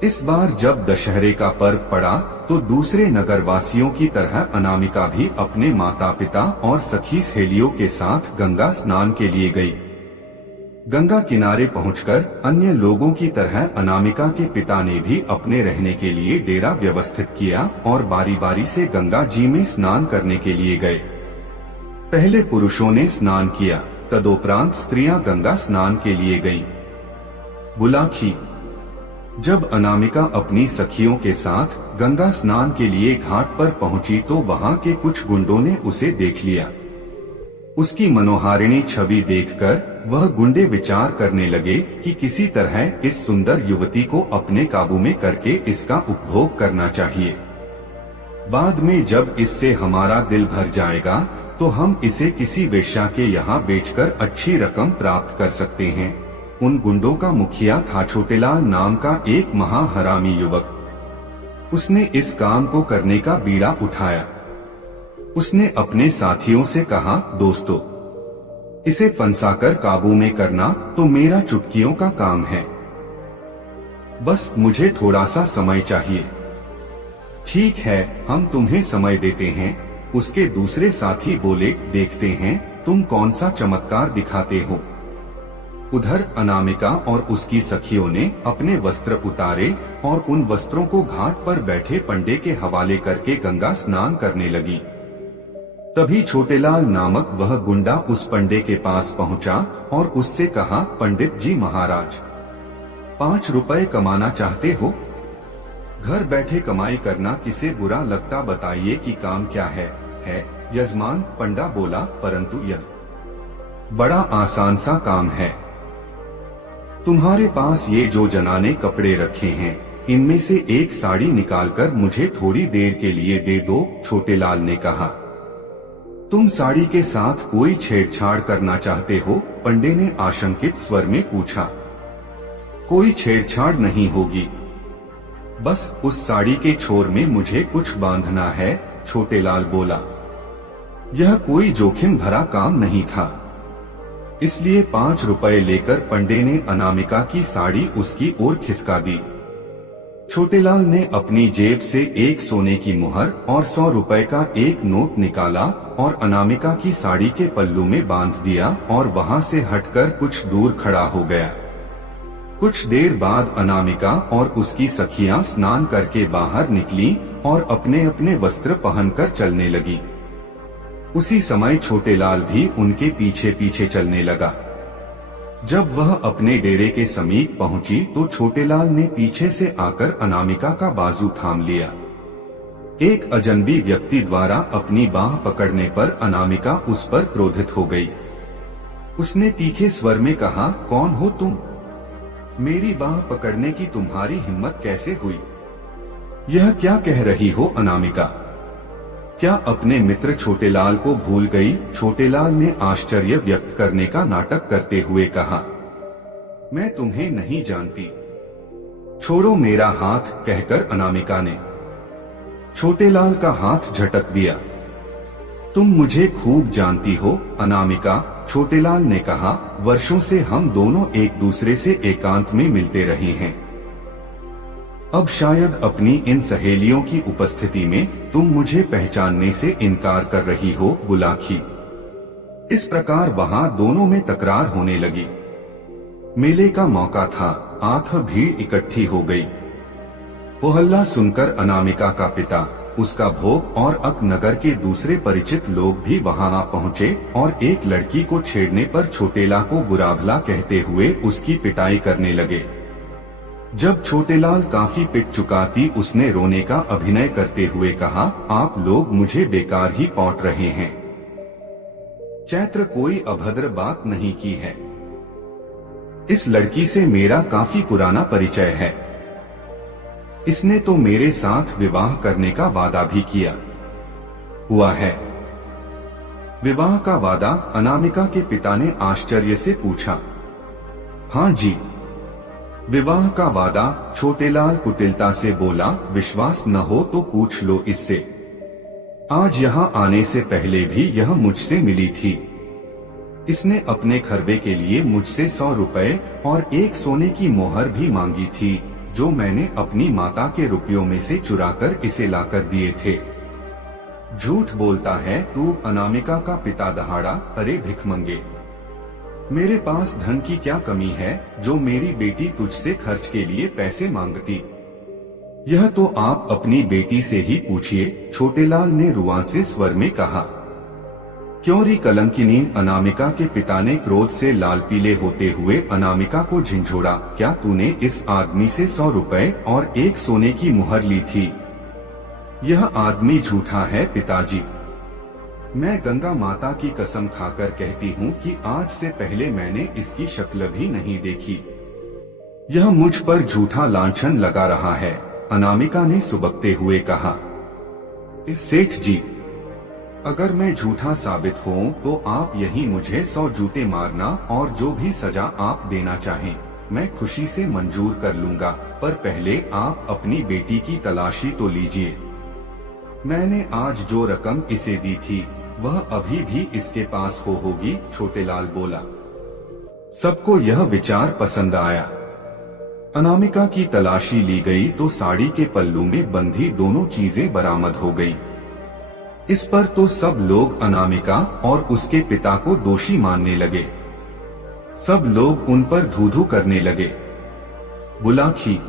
इस बार जब दशहरे का पर्व पड़ा तो दूसरे नगरवासियों की तरह अनामिका भी अपने माता पिता और सखी सहेलियों के साथ गंगा स्नान के लिए गई। गंगा किनारे पहुंचकर अन्य लोगों की तरह अनामिका के पिता ने भी अपने रहने के लिए डेरा व्यवस्थित किया और बारी बारी से गंगा जी में स्नान करने के लिए गए। पहले पुरुषों ने स्नान किया, तदोपरांत स्त्रियां गंगा स्नान के लिए गईं। बुलाखी। जब अनामिका अपनी सखियों के साथ गंगा स्नान के लिए घाट पर पहुंची तो वहां के कुछ गुंडों ने उसे देख लिया। उसकी मनोहारिणी छवि देखकर वह गुंडे विचार करने लगे कि किसी तरह इस सुंदर युवती को अपने काबू में करके इसका उपभोग करना चाहिए। बाद में जब इससे हमारा दिल भर जाएगा तो हम इसे किसी वेश्या के यहाँ बेचकर अच्छी रकम प्राप्त कर सकते हैं। उन गुंडों का मुखिया था छोटेलाल नाम का एक महाहरामी युवक। उसने इस काम को करने का बीड़ा उठाया। उसने अपने साथियों से कहा, दोस्तों, इसे फंसाकर काबू में करना तो मेरा चुटकियों का काम है। बस मुझे थोड़ा सा समय चाहिए। ठीक है, हम तुम्हें समय देते हैं। उसके दूसरे साथी बोले, देखते हैं तुम कौन सा चमत्कार दिखाते हो। उधर अनामिका और उसकी सखियों ने अपने वस्त्र उतारे और उन वस्त्रों को घाट पर बैठे पंडे के हवाले करके गंगा स्नान करने लगी। तभी छोटेलाल नामक वह गुंडा उस पंडे के पास पहुंचा और उससे कहा, पंडित जी महाराज, 5 रुपए कमाना चाहते हो? घर बैठे कमाई करना किसे बुरा लगता, बताइए कि काम क्या है यजमान, पंडा बोला, परंतु यह बड़ा आसान सा काम है। तुम्हारे पास ये जो जनाने कपड़े रखे हैं, इनमें से एक साड़ी निकालकर मुझे थोड़ी देर के लिए दे दो। छोटेलाल ने कहा, तुम साड़ी के साथ कोई छेड़छाड़ करना चाहते हो? पंडे ने आशंकित स्वर में पूछा। कोई छेड़छाड़ नहीं होगी, बस उस साड़ी के छोर में मुझे कुछ बांधना है, छोटेलाल बोला। यह कोई जोखिम भरा काम नहीं था, इसलिए 5 रुपए लेकर पंडे ने अनामिका की साड़ी उसकी ओर खिसका दी। छोटेलाल ने अपनी जेब से एक सोने की मुहर और 100 रुपए का एक नोट निकाला और अनामिका की साड़ी के पल्लू में बांध दिया और वहां से हटकर कुछ दूर खड़ा हो गया। कुछ देर बाद अनामिका और उसकी सखियां स्नान करके बाहर निकली और अपने अपने वस्त्र पहनकर चलने लगी। उसी समय छोटेलाल भी उनके पीछे पीछे चलने लगा। जब वह अपने डेरे के समीप पहुंची तो छोटेलाल ने पीछे से आकर अनामिका का बाजू थाम लिया। एक अजनबी व्यक्ति द्वारा अपनी बाह पकड़ने पर अनामिका उस पर क्रोधित हो गई। उसने तीखे स्वर में कहा, कौन हो तुम? मेरी बाह पकड़ने की तुम्हारी हिम्मत कैसे हुई? यह क्या कह रही हो अनामिका? क्या अपने मित्र छोटेलाल को भूल गई? छोटेलाल ने आश्चर्य व्यक्त करने का नाटक करते हुए कहा, मैं तुम्हें नहीं जानती, छोड़ो मेरा हाथ, कहकर अनामिका ने छोटेलाल का हाथ झटक दिया। तुम मुझे खूब जानती हो अनामिका, छोटेलाल ने कहा, वर्षों से हम दोनों एक दूसरे से एकांत में मिलते रहे हैं। अब शायद अपनी इन सहेलियों की उपस्थिति में तुम मुझे पहचानने से इनकार कर रही हो। बुलाखी। इस प्रकार वहां दोनों में तकरार होने लगी। मेले का मौका था, आंख भीड़ इकट्ठी हो गई। वो हल्ला सुनकर अनामिका का पिता, उसका भोग और अक नगर के दूसरे परिचित लोग भी वहां आ पहुंचे और एक लड़की को छेड़ने पर छोटेला को बुरा भला कहते हुए उसकी पिटाई करने लगे। जब छोटेलाल काफी पिट चुका थी, उसने रोने का अभिनय करते हुए कहा, आप लोग मुझे बेकार ही पौट रहे हैं। चैत्र कोई अभद्र बात नहीं की है। इस लड़की से मेरा काफी पुराना परिचय है। इसने तो मेरे साथ विवाह करने का वादा भी किया हुआ है। विवाह का वादा? अनामिका के पिता ने आश्चर्य से पूछा। हाँ जी, विवाह का वादा, छोटेलाल कुटिलता से बोला। विश्वास न हो तो पूछ लो इससे। आज यहाँ आने से पहले भी यह मुझसे मिली थी। इसने अपने खरबे के लिए मुझसे 100 रुपए और एक सोने की मोहर भी मांगी थी, जो मैंने अपनी माता के रुपयों में से चुराकर इसे लाकर दिए थे। झूठ बोलता है तू, अनामिका का पिता दहाड़ा। अरे भिखमंगे, मेरे पास धन की क्या कमी है जो मेरी बेटी तुझसे खर्च के लिए पैसे मांगती। यह तो आप अपनी बेटी से ही पूछिए, छोटेलाल ने रुआंसे स्वर में कहा। क्यों री कलंकिनी, अनामिका के पिता ने क्रोध से लाल पीले होते हुए अनामिका को झिंझोड़ा। क्या तूने इस आदमी से 100 रुपए और 1 सोने की मुहर ली थी? यह आदमी झूठा है पिताजी। मैं गंगा माता की कसम खाकर कहती हूँ कि आज से पहले मैंने इसकी शक्ल भी नहीं देखी। यह मुझ पर झूठा लांछन लगा रहा है, अनामिका ने सुबकते हुए कहा। सेठ जी, अगर मैं झूठा साबित हूँ तो आप यही मुझे 100 जूते मारना और जो भी सजा आप देना चाहें मैं खुशी से मंजूर कर लूंगा, पर पहले आप अपनी बेटी की तलाशी तो लीजिए। मैंने आज जो रकम इसे दी थी वह अभी भी इसके पास होगी, छोटेलाल बोला। सबको यह विचार पसंद आया। अनामिका की तलाशी ली गई तो साड़ी के पल्लू में बंधी दोनों चीजें बरामद हो गईं। इस पर तो सब लोग अनामिका और उसके पिता को दोषी मानने लगे। सब लोग उन पर धू-धू करने लगे। बुलाखी।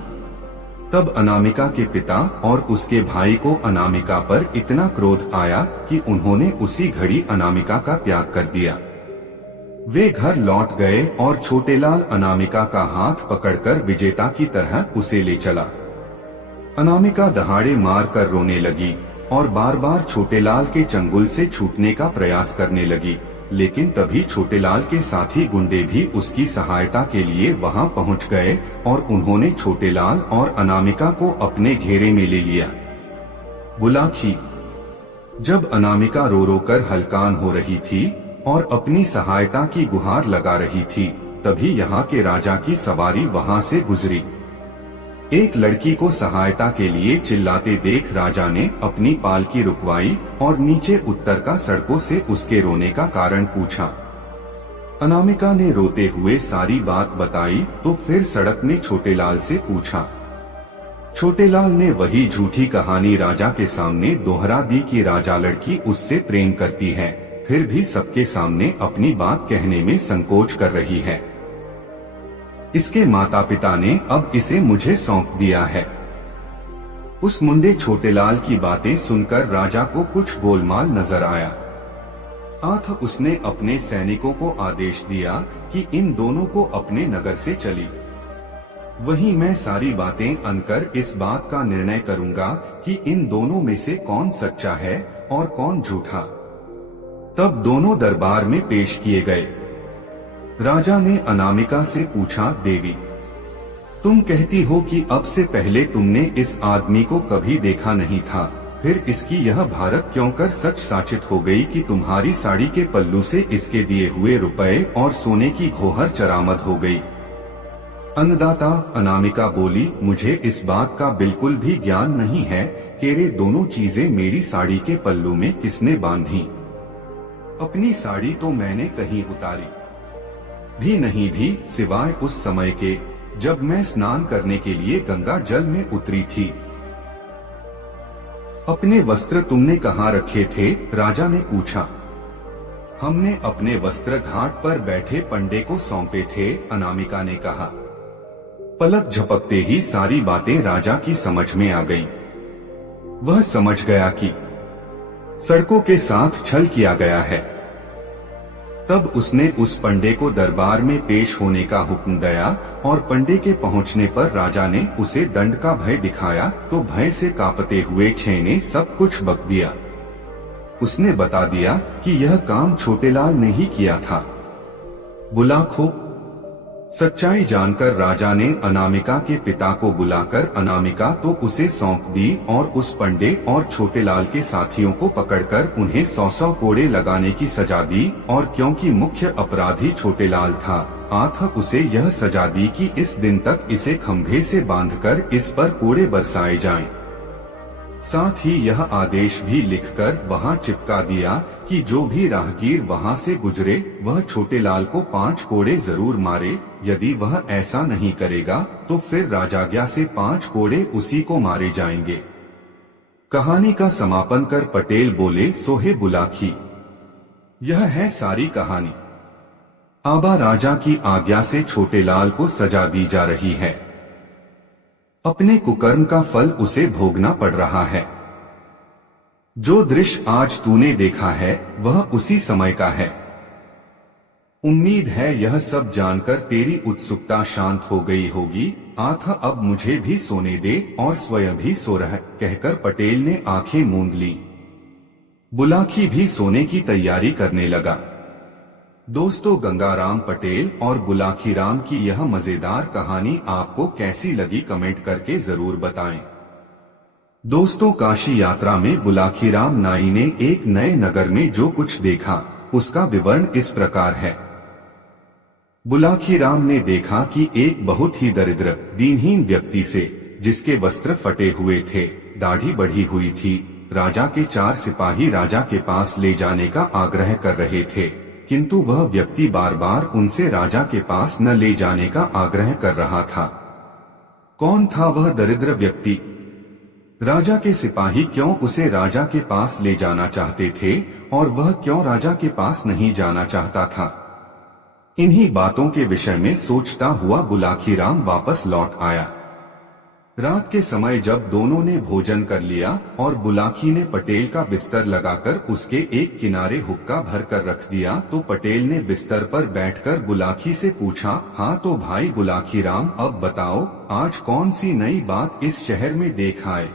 तब अनामिका के पिता और उसके भाई को अनामिका पर इतना क्रोध आया कि उन्होंने उसी घड़ी अनामिका का त्याग कर दिया। वे घर लौट गए और छोटेलाल अनामिका का हाथ पकड़कर विजेता की तरह उसे ले चला। अनामिका दहाड़े मार कर रोने लगी और बार बार छोटेलाल के चंगुल से छूटने का प्रयास करने लगी, लेकिन तभी छोटेलाल के साथी गुंडे भी उसकी सहायता के लिए वहां पहुंच गए और उन्होंने छोटेलाल और अनामिका को अपने घेरे में ले लिया। बुलाखी। जब अनामिका रो रो कर हलकान हो रही थी और अपनी सहायता की गुहार लगा रही थी, तभी यहाँ के राजा की सवारी वहां से गुजरी। एक लड़की को सहायता के लिए चिल्लाते देख राजा ने अपनी पालकी रुकवाई और नीचे उतर का सड़कों से उसके रोने का कारण पूछा। अनामिका ने रोते हुए सारी बात बताई तो फिर सड़क ने छोटेलाल से पूछा। छोटेलाल ने वही झूठी कहानी राजा के सामने दोहरा दी कि राजा लड़की उससे प्रेम करती है, फिर भी सबके सामने अपनी बात कहने में संकोच कर रही है। इसके माता पिता ने अब इसे मुझे सौंप दिया है। उस मुंडे छोटेलाल की बातें सुनकर राजा को कुछ गोलमाल नजर आया। आठ उसने अपने सैनिकों को आदेश दिया कि इन दोनों को अपने नगर से चली। वहीं मैं सारी बातें अनकर इस बात का निर्णय करूंगा कि इन दोनों में से कौन सच्चा है और कौन झूठा। तब दोनों दरबार में पेश किए गए। राजा ने अनामिका से पूछा, देवी, तुम कहती हो कि अब से पहले तुमने इस आदमी को कभी देखा नहीं था, फिर इसकी यह भारत क्यों कर सच साचित हो गई कि तुम्हारी साड़ी के पल्लू से इसके दिए हुए रुपए और सोने की घोहर चरामद हो गई। अन्नदाता, अनामिका बोली, मुझे इस बात का बिल्कुल भी ज्ञान नहीं है कि ये दोनों चीजें मेरी साड़ी के पल्लू में किसने बांधी। अपनी साड़ी तो मैंने कहीं उतारी भी नहीं, भी सिवाय उस समय के जब मैं स्नान करने के लिए गंगा जल में उतरी थी। अपने वस्त्र तुमने कहाँ रखे थे? राजा ने पूछा। हमने अपने वस्त्र घाट पर बैठे पंडे को सौंपे थे, अनामिका ने कहा। पलक झपकते ही सारी बातें राजा की समझ में आ गईं। वह समझ गया कि सड़कों के साथ छल किया गया है। तब उसने उस पंडे को दरबार में पेश होने का हुक्म दिया और पंडे के पहुंचने पर राजा ने उसे दंड का भय दिखाया तो भय से कांपते हुए छे ने सब कुछ बक दिया। उसने बता दिया कि यह काम छोटेलाल ने ही किया था। बुलाखो। सच्चाई जानकर राजा ने अनामिका के पिता को बुलाकर अनामिका तो उसे सौंप दी और उस पंडे और छोटेलाल के साथियों को पकड़कर उन्हें 100 कोड़े लगाने की सजा दी और क्योंकि मुख्य अपराधी छोटेलाल था, आठ उसे यह सजा दी कि इस दिन तक इसे खंभे से बांधकर इस पर कोड़े बरसाए जाएं। साथ ही यह आदेश भी लिखकर वहां चिपका दिया कि जो भी राहगीर वहां से गुजरे वह छोटेलाल को 5 कोड़े जरूर मारे, यदि वह ऐसा नहीं करेगा तो फिर राजाज्ञा से 5 कोड़े उसी को मारे जाएंगे। कहानी का समापन कर पटेल बोले, सोहे बुलाखी। यह है सारी कहानी। आबा राजा की आज्ञा से छोटे लाल को सजा दी जा रही है। अपने कुकर्म का फल उसे भोगना पड़ रहा है। जो दृश्य आज तूने देखा है वह उसी समय का है। उम्मीद है यह सब जानकर तेरी उत्सुकता शांत हो गई होगी। आथा अब मुझे भी सोने दे और स्वयं भी सो रह, कहकर पटेल ने आंखें मूंद ली। बुलाकी भी सोने की तैयारी करने लगा। दोस्तों, गंगाराम पटेल और बुलाकी राम की यह मजेदार कहानी आपको कैसी लगी कमेंट करके जरूर बताएं। दोस्तों, काशी यात्रा में बुलाकी राम नाई ने एक नए नगर में जो कुछ देखा उसका विवरण इस प्रकार है। बुलाकी राम ने देखा कि एक बहुत ही दरिद्र दीनहीन व्यक्ति से, जिसके वस्त्र फटे हुए थे, दाढ़ी बढ़ी हुई थी, राजा के 4 सिपाही राजा के पास ले जाने का आग्रह कर रहे थे, किंतु वह व्यक्ति बार बार उनसे राजा के पास न ले जाने का आग्रह कर रहा था। कौन था वह दरिद्र व्यक्ति? राजा के सिपाही क्यों उसे राजा के पास ले जाना चाहते थे और वह क्यों राजा के पास नहीं जाना चाहता था? इन्हीं बातों के विषय में सोचता हुआ बुलाकी राम वापस लौट आया। रात के समय जब दोनों ने भोजन कर लिया और बुलाकी ने पटेल का बिस्तर लगाकर उसके एक किनारे हुक्का भर कर रख दिया, तो पटेल ने बिस्तर पर बैठकर बुलाकी से पूछा, हाँ तो भाई बुलाकी राम, अब बताओ आज कौन सी नई बात इस शहर में देख आए?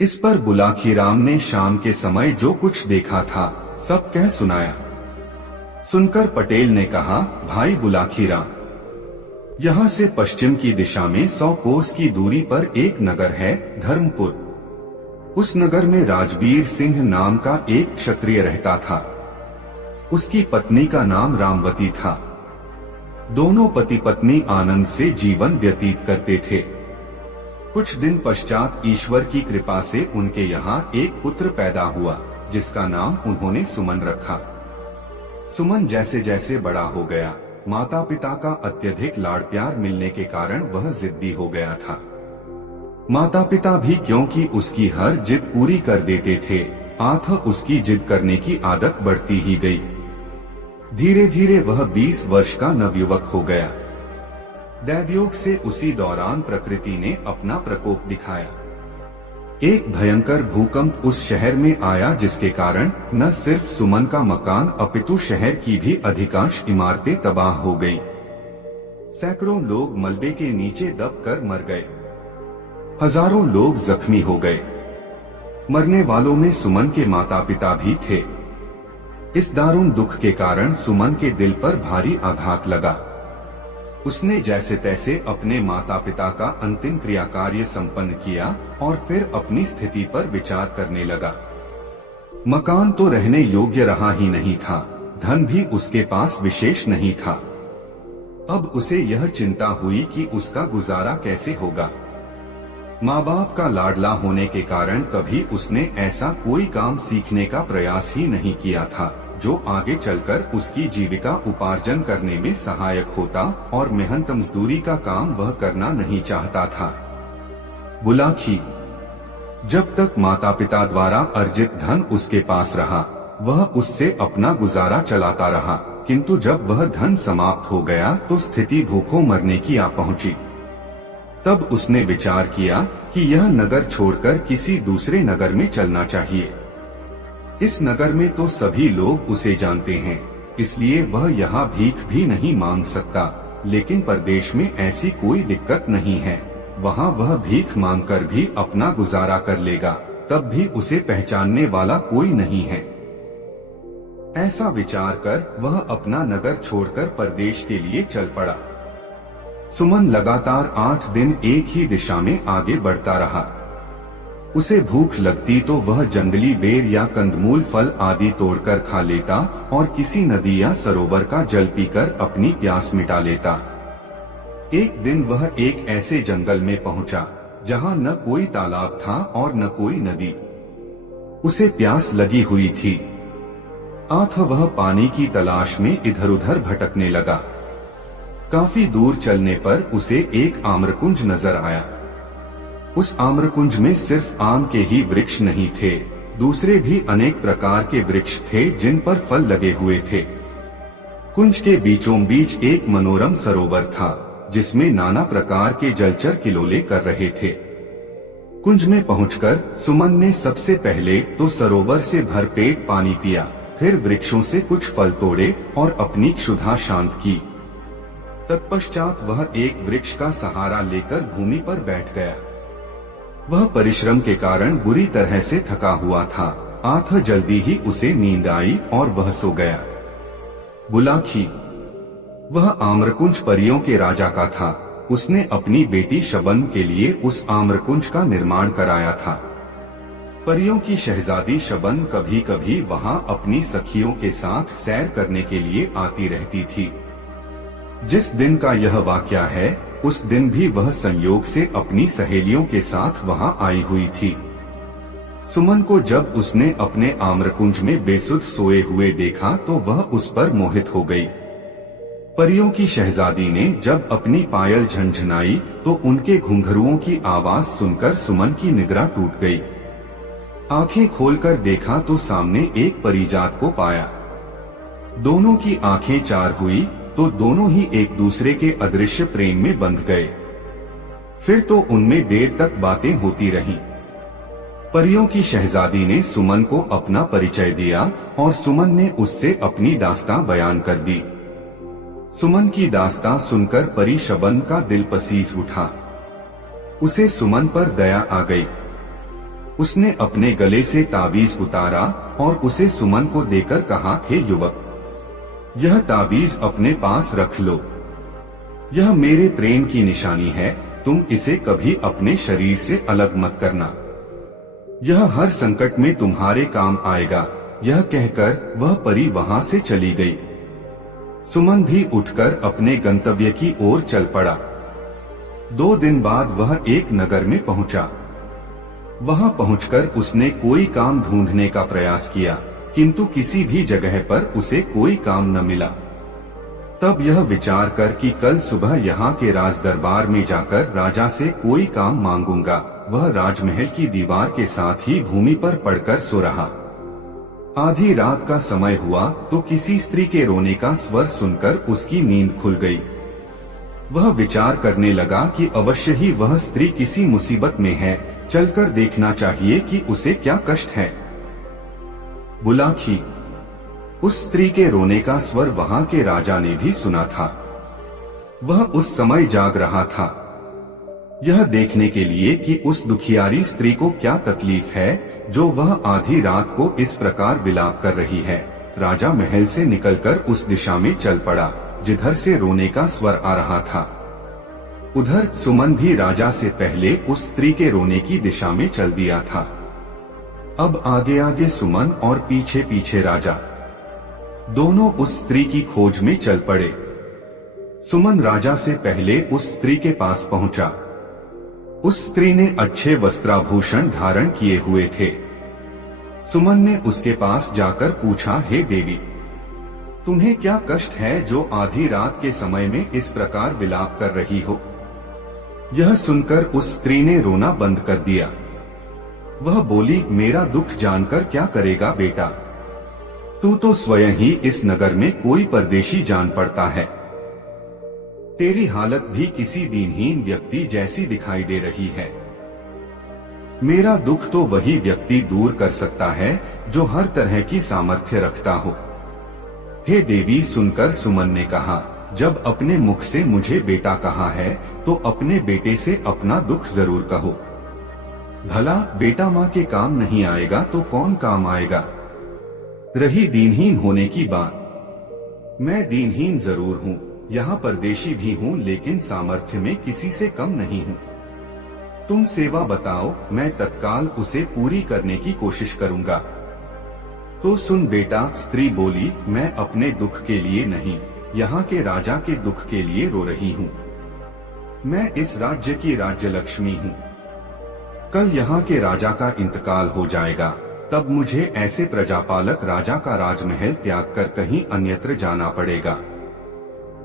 इस पर बुलाकी राम ने शाम के समय जो कुछ देखा था सब कह सुनाया। सुनकर पटेल ने कहा, भाई बुलाकी राम, यहाँ से पश्चिम की दिशा में 100 कोस की दूरी पर एक नगर है, धर्मपुर। उस नगर में राजवीर सिंह नाम का एक क्षत्रिय रहता था। उसकी पत्नी का नाम रामवती था। दोनों पति पत्नी आनंद से जीवन व्यतीत करते थे। कुछ दिन पश्चात ईश्वर की कृपा से उनके यहाँ एक पुत्र पैदा हुआ, जिसका नाम उन्होंने सुमन रखा। सुमन जैसे जैसे बड़ा हो गया, माता पिता का अत्यधिक लाड़ प्यार मिलने के कारण वह जिद्दी हो गया था। माता पिता भी क्योंकि उसकी हर जिद पूरी कर देते थे, उसकी जिद करने की आदत बढ़ती ही गई। धीरे धीरे वह 20 वर्ष का नवयुवक हो गया। दैवयोग से उसी दौरान प्रकृति ने अपना प्रकोप दिखाया। एक भयंकर भूकंप उस शहर में आया, जिसके कारण न सिर्फ सुमन का मकान अपितु शहर की भी अधिकांश इमारतें तबाह हो गईं। सैकड़ों लोग मलबे के नीचे दबकर मर गए। हजारों लोग जख्मी हो गए। मरने वालों में सुमन के माता पिता भी थे। इस दारुण दुख के कारण सुमन के दिल पर भारी आघात लगा। उसने जैसे तैसे अपने माता पिता का अंतिम क्रिया कार्य संपन्न किया और फिर अपनी स्थिति पर विचार करने लगा। मकान तो रहने योग्य रहा ही नहीं था, धन भी उसके पास विशेष नहीं था। अब उसे यह चिंता हुई कि उसका गुजारा कैसे होगा। माँ बाप का लाडला होने के कारण कभी उसने ऐसा कोई काम सीखने का प्रयास ही नहीं किया था जो आगे चलकर उसकी जीविका उपार्जन करने में सहायक होता, और मेहनत मजदूरी का काम वह करना नहीं चाहता था। बुलाकी जब तक माता पिता द्वारा अर्जित धन उसके पास रहा, वह उससे अपना गुजारा चलाता रहा, किंतु जब वह धन समाप्त हो गया तो स्थिति भूखों मरने की आ पहुंची। तब उसने विचार किया कि यह नगर छोड़कर किसी दूसरे नगर में चलना चाहिए। इस नगर में तो सभी लोग उसे जानते हैं, इसलिए वह यहाँ भीख भी नहीं मांग सकता, लेकिन परदेश में ऐसी कोई दिक्कत नहीं है, वहाँ वह भीख मांगकर भी अपना गुजारा कर लेगा, तब भी उसे पहचानने वाला कोई नहीं है। ऐसा विचार कर वह अपना नगर छोड़कर परदेश के लिए चल पड़ा। सुमन लगातार 8 दिन एक ही दिशा में आगे बढ़ता रहा। उसे भूख लगती तो वह जंगली बेर या कंदमूल फल आदि तोड़कर खा लेता और किसी नदी या सरोवर का जल पीकर अपनी प्यास मिटा लेता। एक दिन वह एक ऐसे जंगल में पहुंचा जहां न कोई तालाब था और न कोई नदी। उसे प्यास लगी हुई थी। वह पानी की तलाश में इधर उधर भटकने लगा। काफी दूर चलने पर उसे एक आम्रकुंज नजर आया। उस आम्रकुंज में सिर्फ आम के ही वृक्ष नहीं थे, दूसरे भी अनेक प्रकार के वृक्ष थे जिन पर फल लगे हुए थे। कुंज के बीचों बीच एक मनोरम सरोवर था, जिसमें नाना प्रकार के जलचर किलोले कर रहे थे। कुंज में पहुंचकर सुमन ने सबसे पहले तो सरोवर से भरपेट पानी पिया, फिर वृक्षों से कुछ फल तोड़े और अपनी क्षुधा शांत की। तत्पश्चात वह एक वृक्ष का सहारा लेकर भूमि पर बैठ गया। वह परिश्रम के कारण बुरी तरह से थका हुआ था, अतः जल्दी ही उसे नींद आई और वह सो गया। बुलाखी, वह आम्रकुंज परियों के राजा का था। उसने अपनी बेटी शबन के लिए उस आम्रकुंज का निर्माण कराया था। परियों की शहजादी शबन कभी कभी वहां अपनी सखियों के साथ सैर करने के लिए आती रहती थी। जिस दिन का यह वाकया है, उस दिन भी वह संयोग से अपनी सहेलियों के साथ वहां आई हुई थी। सुमन को जब उसने अपने आम्रकुंज में बेसुध सोए हुए देखा तो वह उस पर मोहित हो गई। परियों की शहजादी ने जब अपनी पायल झनझनाई तो उनके घुंघरुओं की आवाज सुनकर सुमन की निद्रा टूट गई। आंखें खोलकर देखा तो सामने एक परिजात को पाया। दोनों की आंखें चार हुई तो दोनों ही एक दूसरे के अदृश्य प्रेम में बंध गए। फिर तो उनमें देर तक बातें होती रहीं। परियों की शहजादी ने सुमन को अपना परिचय दिया और सुमन ने उससे अपनी दास्तां बयान कर दी। सुमन की दास्तां सुनकर परी शबन का दिल पसीज उठा। उसे सुमन पर दया आ गई। उसने अपने गले से ताबीज उतारा और उसे सुमन को देकर कहा, हे युवक, यह ताबीज अपने पास रख लो। यह मेरे प्रेम की निशानी है, तुम इसे कभी अपने शरीर से अलग मत करना। यह हर संकट में तुम्हारे काम आएगा। यह कहकर वह परी वहां से चली गई। सुमन भी उठकर अपने गंतव्य की ओर चल पड़ा। 2 दिन बाद वह एक नगर में पहुंचा। वहां पहुंचकर उसने कोई काम ढूंढने का प्रयास किया, किंतु किसी भी जगह पर उसे कोई काम न मिला। तब यह विचार कर कि कल सुबह यहाँ के राज दरबार में जाकर राजा से कोई काम मांगूंगा, वह राजमहल की दीवार के साथ ही भूमि पर पड़कर सो रहा। आधी रात का समय हुआ तो किसी स्त्री के रोने का स्वर सुनकर उसकी नींद खुल गई। वह विचार करने लगा कि अवश्य ही वह स्त्री किसी मुसीबत में है, चलकर देखना चाहिए कि उसे क्या कष्ट है। बुलाखी, उस स्त्री के रोने का स्वर वहां के राजा ने भी सुना था। वह उस समय जाग रहा था, यह देखने के लिए कि उस दुखियारी स्त्री को क्या तकलीफ है जो वह आधी रात को इस प्रकार विलाप कर रही है। राजा महल से निकलकर उस दिशा में चल पड़ा जिधर से रोने का स्वर आ रहा था। उधर सुमन भी राजा से पहले उस स्त्री के रोने की दिशा में चल दिया था। अब आगे आगे सुमन और पीछे पीछे राजा, दोनों उस स्त्री की खोज में चल पड़े। सुमन राजा से पहले उस स्त्री के पास पहुंचा। उस स्त्री ने अच्छे वस्त्राभूषण धारण किए हुए थे। सुमन ने उसके पास जाकर पूछा, हे देवी, तुम्हें क्या कष्ट है जो आधी रात के समय में इस प्रकार विलाप कर रही हो? यह सुनकर उस स्त्री ने रोना बंद कर दिया। वह बोली, मेरा दुख जानकर क्या करेगा बेटा? तू तो स्वयं ही इस नगर में कोई परदेशी जान पड़ता है। तेरी हालत भी किसी दीनहीन व्यक्ति जैसी दिखाई दे रही है। मेरा दुख तो वही व्यक्ति दूर कर सकता है जो हर तरह की सामर्थ्य रखता हो। हे देवी, सुनकर सुमन ने कहा, जब अपने मुख से मुझे बेटा कहा है तो अपने बेटे से अपना दुख जरूर कहो। भला बेटा माँ के काम नहीं आएगा तो कौन काम आएगा? रही दीनहीन होने की बात, मैं दीनहीन जरूर हूँ, यहाँ परदेशी भी हूँ, लेकिन सामर्थ्य में किसी से कम नहीं हूँ। तुम सेवा बताओ, मैं तत्काल उसे पूरी करने की कोशिश करूँगा। तो सुन बेटा, स्त्री बोली, मैं अपने दुख के लिए नहीं, यहाँ के राजा के दुख के लिए रो रही हूँ। मैं इस राज्य की राज्य लक्ष्मी हूँ। कल यहाँ के राजा का इंतकाल हो जाएगा, तब मुझे ऐसे प्रजापालक राजा का राजमहल त्याग कर कहीं अन्यत्र जाना पड़ेगा।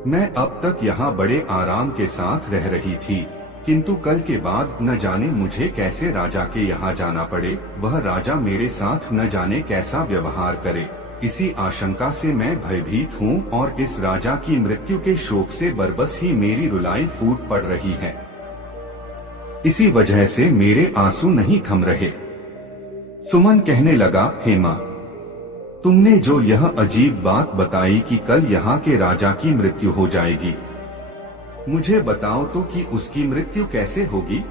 मैं अब तक यहाँ बड़े आराम के साथ रह रही थी, किंतु कल के बाद न जाने मुझे कैसे राजा के यहाँ जाना पड़े। वह राजा मेरे साथ न जाने कैसा व्यवहार करे। इसी आशंका से मैं भयभीत हूँ और इस राजा की मृत्यु के शोक से बरबस ही मेरी रुलाई फूट पड़ रही है। इसी वजह से मेरे आंसू नहीं थम रहे। सुमन कहने लगा, हेमा, तुमने जो यह अजीब बात बताई कि कल यहाँ के राजा की मृत्यु हो जाएगी, मुझे बताओ तो कि उसकी मृत्यु कैसे होगी?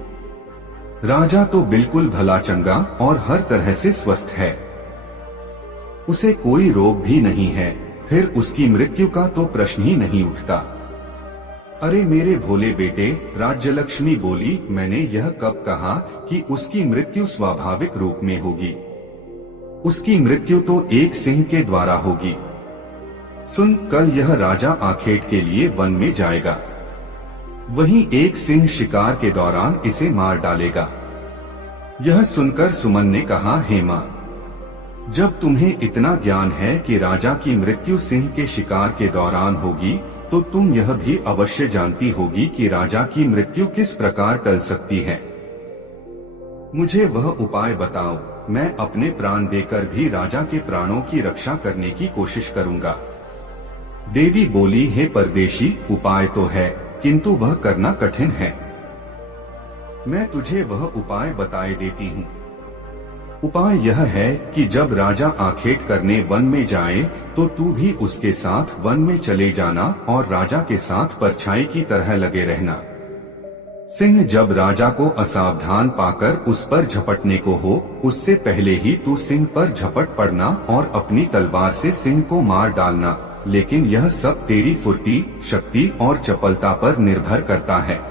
राजा तो बिल्कुल भला चंगा और हर तरह से स्वस्थ है, उसे कोई रोग भी नहीं है, फिर उसकी मृत्यु का तो प्रश्न ही नहीं उठता। अरे मेरे भोले बेटे, राज्यलक्ष्मी बोली, मैंने यह कब कहा कि उसकी मृत्यु स्वाभाविक रूप में होगी? उसकी मृत्यु तो एक सिंह के द्वारा होगी। सुन, कल यह राजा आखेट के लिए वन में जाएगा, वहीं एक सिंह शिकार के दौरान इसे मार डालेगा। यह सुनकर सुमन ने कहा, हेमा, जब तुम्हें इतना ज्ञान है कि राजा की मृत्यु सिंह के शिकार के दौरान होगी, तो तुम यह भी अवश्य जानती होगी कि राजा की मृत्यु किस प्रकार टल सकती है। मुझे वह उपाय बताओ, मैं अपने प्राण देकर भी राजा के प्राणों की रक्षा करने की कोशिश करूंगा। देवी बोली, हे परदेशी, उपाय तो है, किंतु वह करना कठिन है। मैं तुझे वह उपाय बताए देती हूँ। उपाय यह है कि जब राजा आखेट करने वन में जाए तो तू भी उसके साथ वन में चले जाना और राजा के साथ परछाई की तरह लगे रहना। सिंह जब राजा को असावधान पाकर उस पर झपटने को हो, उससे पहले ही तू सिंह पर झपट पड़ना और अपनी तलवार से सिंह को मार डालना, लेकिन यह सब तेरी फुर्ती, शक्ति और चपलता पर निर्भर करता है।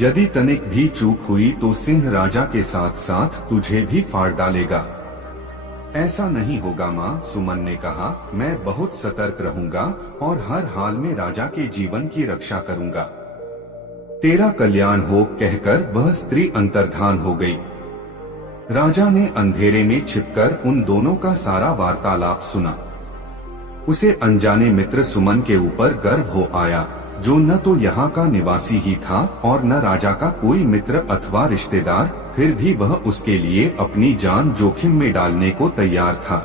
यदि तनिक भी चूक हुई तो सिंह राजा के साथ साथ तुझे भी फाड़ डालेगा। ऐसा नहीं होगा माँ, सुमन ने कहा, मैं बहुत सतर्क रहूंगा और हर हाल में राजा के जीवन की रक्षा करूंगा। तेरा कल्याण हो, कहकर वह स्त्री अंतर्धान हो गई। राजा ने अंधेरे में छिपकर उन दोनों का सारा वार्तालाप सुना। उसे अनजाने मित्र सुमन के ऊपर गर्व हो आया, जो न तो यहाँ का निवासी ही था और न राजा का कोई मित्र अथवा रिश्तेदार, फिर भी वह उसके लिए अपनी जान जोखिम में डालने को तैयार था।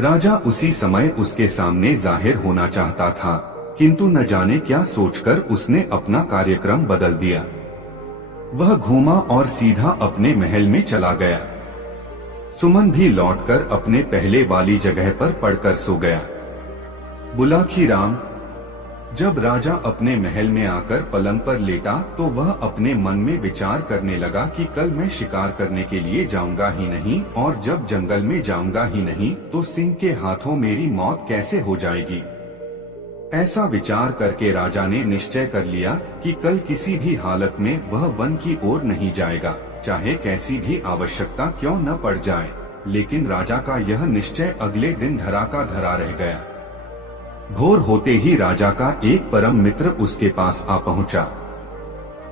राजा उसी समय उसके सामने जाहिर होना चाहता था, किंतु न जाने क्या सोचकर उसने अपना कार्यक्रम बदल दिया। वह घूमा और सीधा अपने महल में चला गया। सुमन भी लौटकर अपने पहले वाली जगह पर पड़कर सो गया। बुलाखीराम, जब राजा अपने महल में आकर पलंग पर लेटा तो वह अपने मन में विचार करने लगा कि कल मैं शिकार करने के लिए जाऊंगा ही नहीं, और जब जंगल में जाऊंगा ही नहीं तो सिंह के हाथों मेरी मौत कैसे हो जाएगी। ऐसा विचार करके राजा ने निश्चय कर लिया कि कल किसी भी हालत में वह वन की ओर नहीं जाएगा, चाहे कैसी भी आवश्यकता क्यों न पड़ जाए। लेकिन राजा का यह निश्चय अगले दिन धरा का धरा रह गया। भोर होते ही राजा का एक परम मित्र उसके पास आ पहुंचा।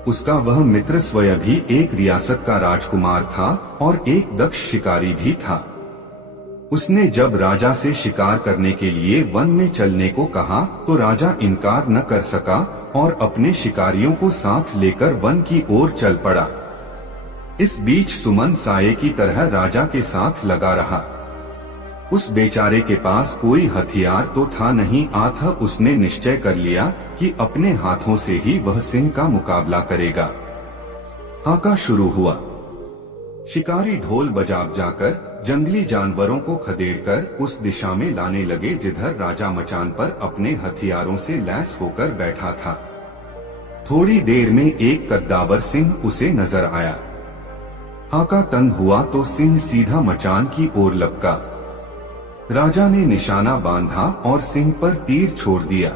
उसका वह मित्र स्वयं भी एक रियासत का राजकुमार था और एक दक्ष शिकारी भी था। उसने जब राजा से शिकार करने के लिए वन में चलने को कहा तो राजा इनकार न कर सका और अपने शिकारियों को साथ लेकर वन की ओर चल पड़ा। इस बीच सुमन साये की तरह राजा के साथ लगा रहा। उस बेचारे के पास कोई हथियार तो था नहीं, अतः उसने निश्चय कर लिया कि अपने हाथों से ही वह सिंह का मुकाबला करेगा। हाका शुरू हुआ। शिकारी ढोल बजा जाकर जंगली जानवरों को खदेड़कर उस दिशा में लाने लगे जिधर राजा मचान पर अपने हथियारों से लैस होकर बैठा था। थोड़ी देर में एक कद्दावर सिंह उसे नजर आया। हाका तंग हुआ तो सिंह सीधा मचान की ओर लपका। राजा ने निशाना बांधा और सिंह पर तीर छोड़ दिया,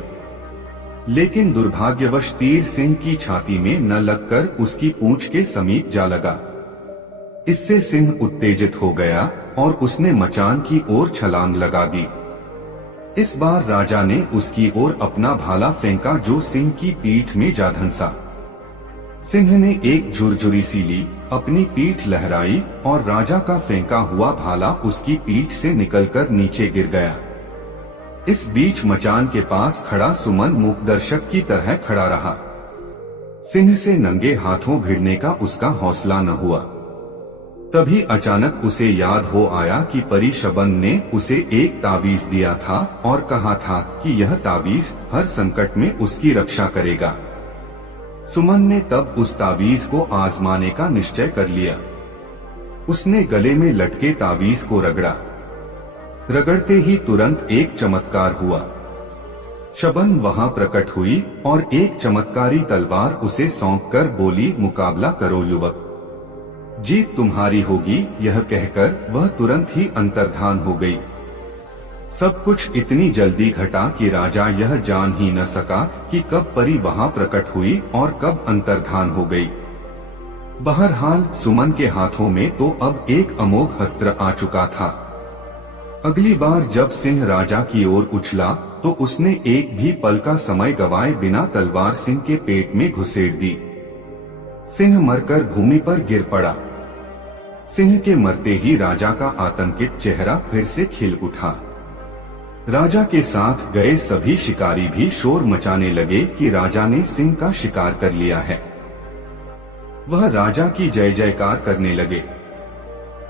लेकिन दुर्भाग्यवश तीर सिंह की छाती में न लगकर उसकी पूंछ के समीप जा लगा। इससे सिंह उत्तेजित हो गया और उसने मचान की ओर छलांग लगा दी। इस बार राजा ने उसकी ओर अपना भाला फेंका जो सिंह की पीठ में जा धंसा। सिंह ने एक झुरझुरी सी ली, अपनी पीठ लहराई और राजा का फेंका हुआ भाला उसकी पीठ से निकलकर नीचे गिर गया। इस बीच मचान के पास खड़ा सुमन मूकदर्शक की तरह खड़ा रहा। सिंह से नंगे हाथों भिड़ने का उसका हौसला न हुआ। तभी अचानक उसे याद हो आया कि परी शबन ने उसे एक ताबीज दिया था और कहा था कि यह ताबीज हर संकट में उसकी रक्षा करेगा। सुमन ने तब उस ताबीज को आजमाने का निश्चय कर लिया। उसने गले में लटके ताबीज को रगड़ा। रगड़ते ही तुरंत एक चमत्कार हुआ। शबन वहां प्रकट हुई और एक चमत्कारी तलवार उसे सौंपकर बोली, मुकाबला करो युवक, जीत तुम्हारी होगी। यह कहकर वह तुरंत ही अंतर्धान हो गई। सब कुछ इतनी जल्दी घटा कि राजा यह जान ही न सका कि कब परी वहां प्रकट हुई और कब अंतर्धान हो गई। बहरहाल सुमन के हाथों में तो अब एक अमोघ अस्त्र आ चुका था। अगली बार जब सिंह राजा की ओर उछला तो उसने एक भी पल का समय गवाए बिना तलवार सिंह के पेट में घुसेड़ दी। सिंह मरकर भूमि पर गिर पड़ा। सिंह के मरते ही राजा का आतंकित चेहरा फिर से खिल उठा। राजा के साथ गए सभी शिकारी भी शोर मचाने लगे कि राजा ने सिंह का शिकार कर लिया है। वह राजा की जय जयकार करने लगे।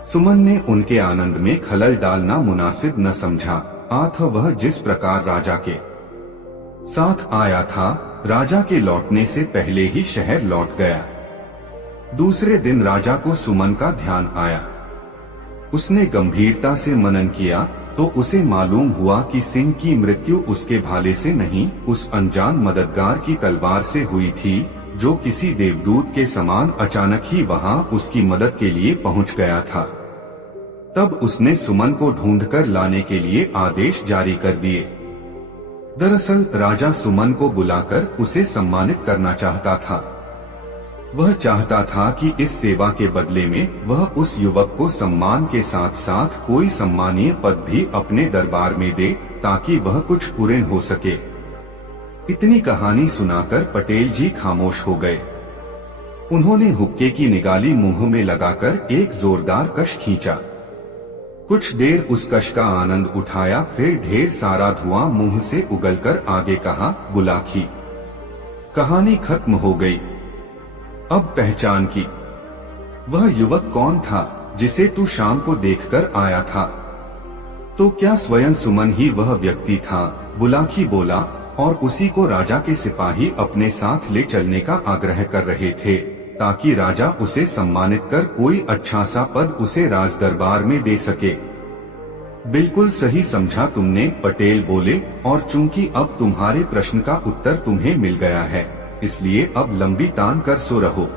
सुमन ने उनके आनंद में खलल डालना मुनासिब न समझा। अतः वह जिस प्रकार राजा के साथ आया था, राजा के लौटने से पहले ही शहर लौट गया। दूसरे दिन राजा को सुमन का ध्यान आया। उसने गंभीरता से मनन किया तो उसे मालूम हुआ कि सिंह की मृत्यु उसके भाले से नहीं, उस अनजान मददगार की तलवार से हुई थी, जो किसी देवदूत के समान अचानक ही वहां उसकी मदद के लिए पहुंच गया था। तब उसने सुमन को ढूंढकर लाने के लिए आदेश जारी कर दिए। दरअसल राजा सुमन को बुलाकर उसे सम्मानित करना चाहता था। वह चाहता था कि इस सेवा के बदले में वह उस युवक को सम्मान के साथ साथ कोई सम्मानीय पद भी अपने दरबार में दे, ताकि वह कुछ पूर्ण हो सके। इतनी कहानी सुनाकर पटेल जी खामोश हो गए। उन्होंने हुक्के की निगाली मुंह में लगाकर एक जोरदार कश खींचा। कुछ देर उस कश का आनंद उठाया, फिर ढेर सारा धुआं मुंह से उगलकर आगे कहा, बुलाखी, कहानी खत्म हो गई। अब पहचान की। वह युवक कौन था जिसे तू शाम को देखकर आया था? तो क्या स्वयं सुमन ही वह व्यक्ति था? बुलाखी बोला, और उसी को राजा के सिपाही अपने साथ ले चलने का आग्रह कर रहे थे, ताकि राजा उसे सम्मानित कर कोई अच्छा सा पद उसे राज दरबार में दे सके। बिल्कुल सही समझा तुमने, पटेल बोले, और चूंकि अब तुम्हारे प्रश्न का उत्तर तुम्हें मिल गया है, इसलिए अब लंबी तान कर सो रहो।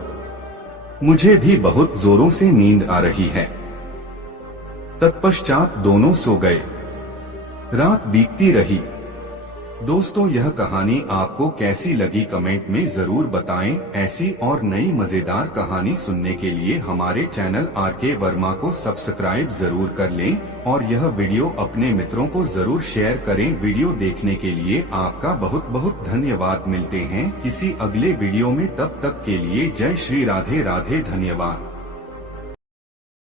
मुझे भी बहुत जोरों से नींद आ रही है। तत्पश्चात दोनों सो गए। रात बीतती रही। दोस्तों, यह कहानी आपको कैसी लगी कमेंट में जरूर बताएं। ऐसी और नई मजेदार कहानी सुनने के लिए हमारे चैनल आरके वर्मा को सब्सक्राइब जरूर कर लें और यह वीडियो अपने मित्रों को जरूर शेयर करें। वीडियो देखने के लिए आपका बहुत बहुत धन्यवाद। मिलते हैं किसी अगले वीडियो में, तब तक के लिए जय श्री राधे राधे, धन्यवाद।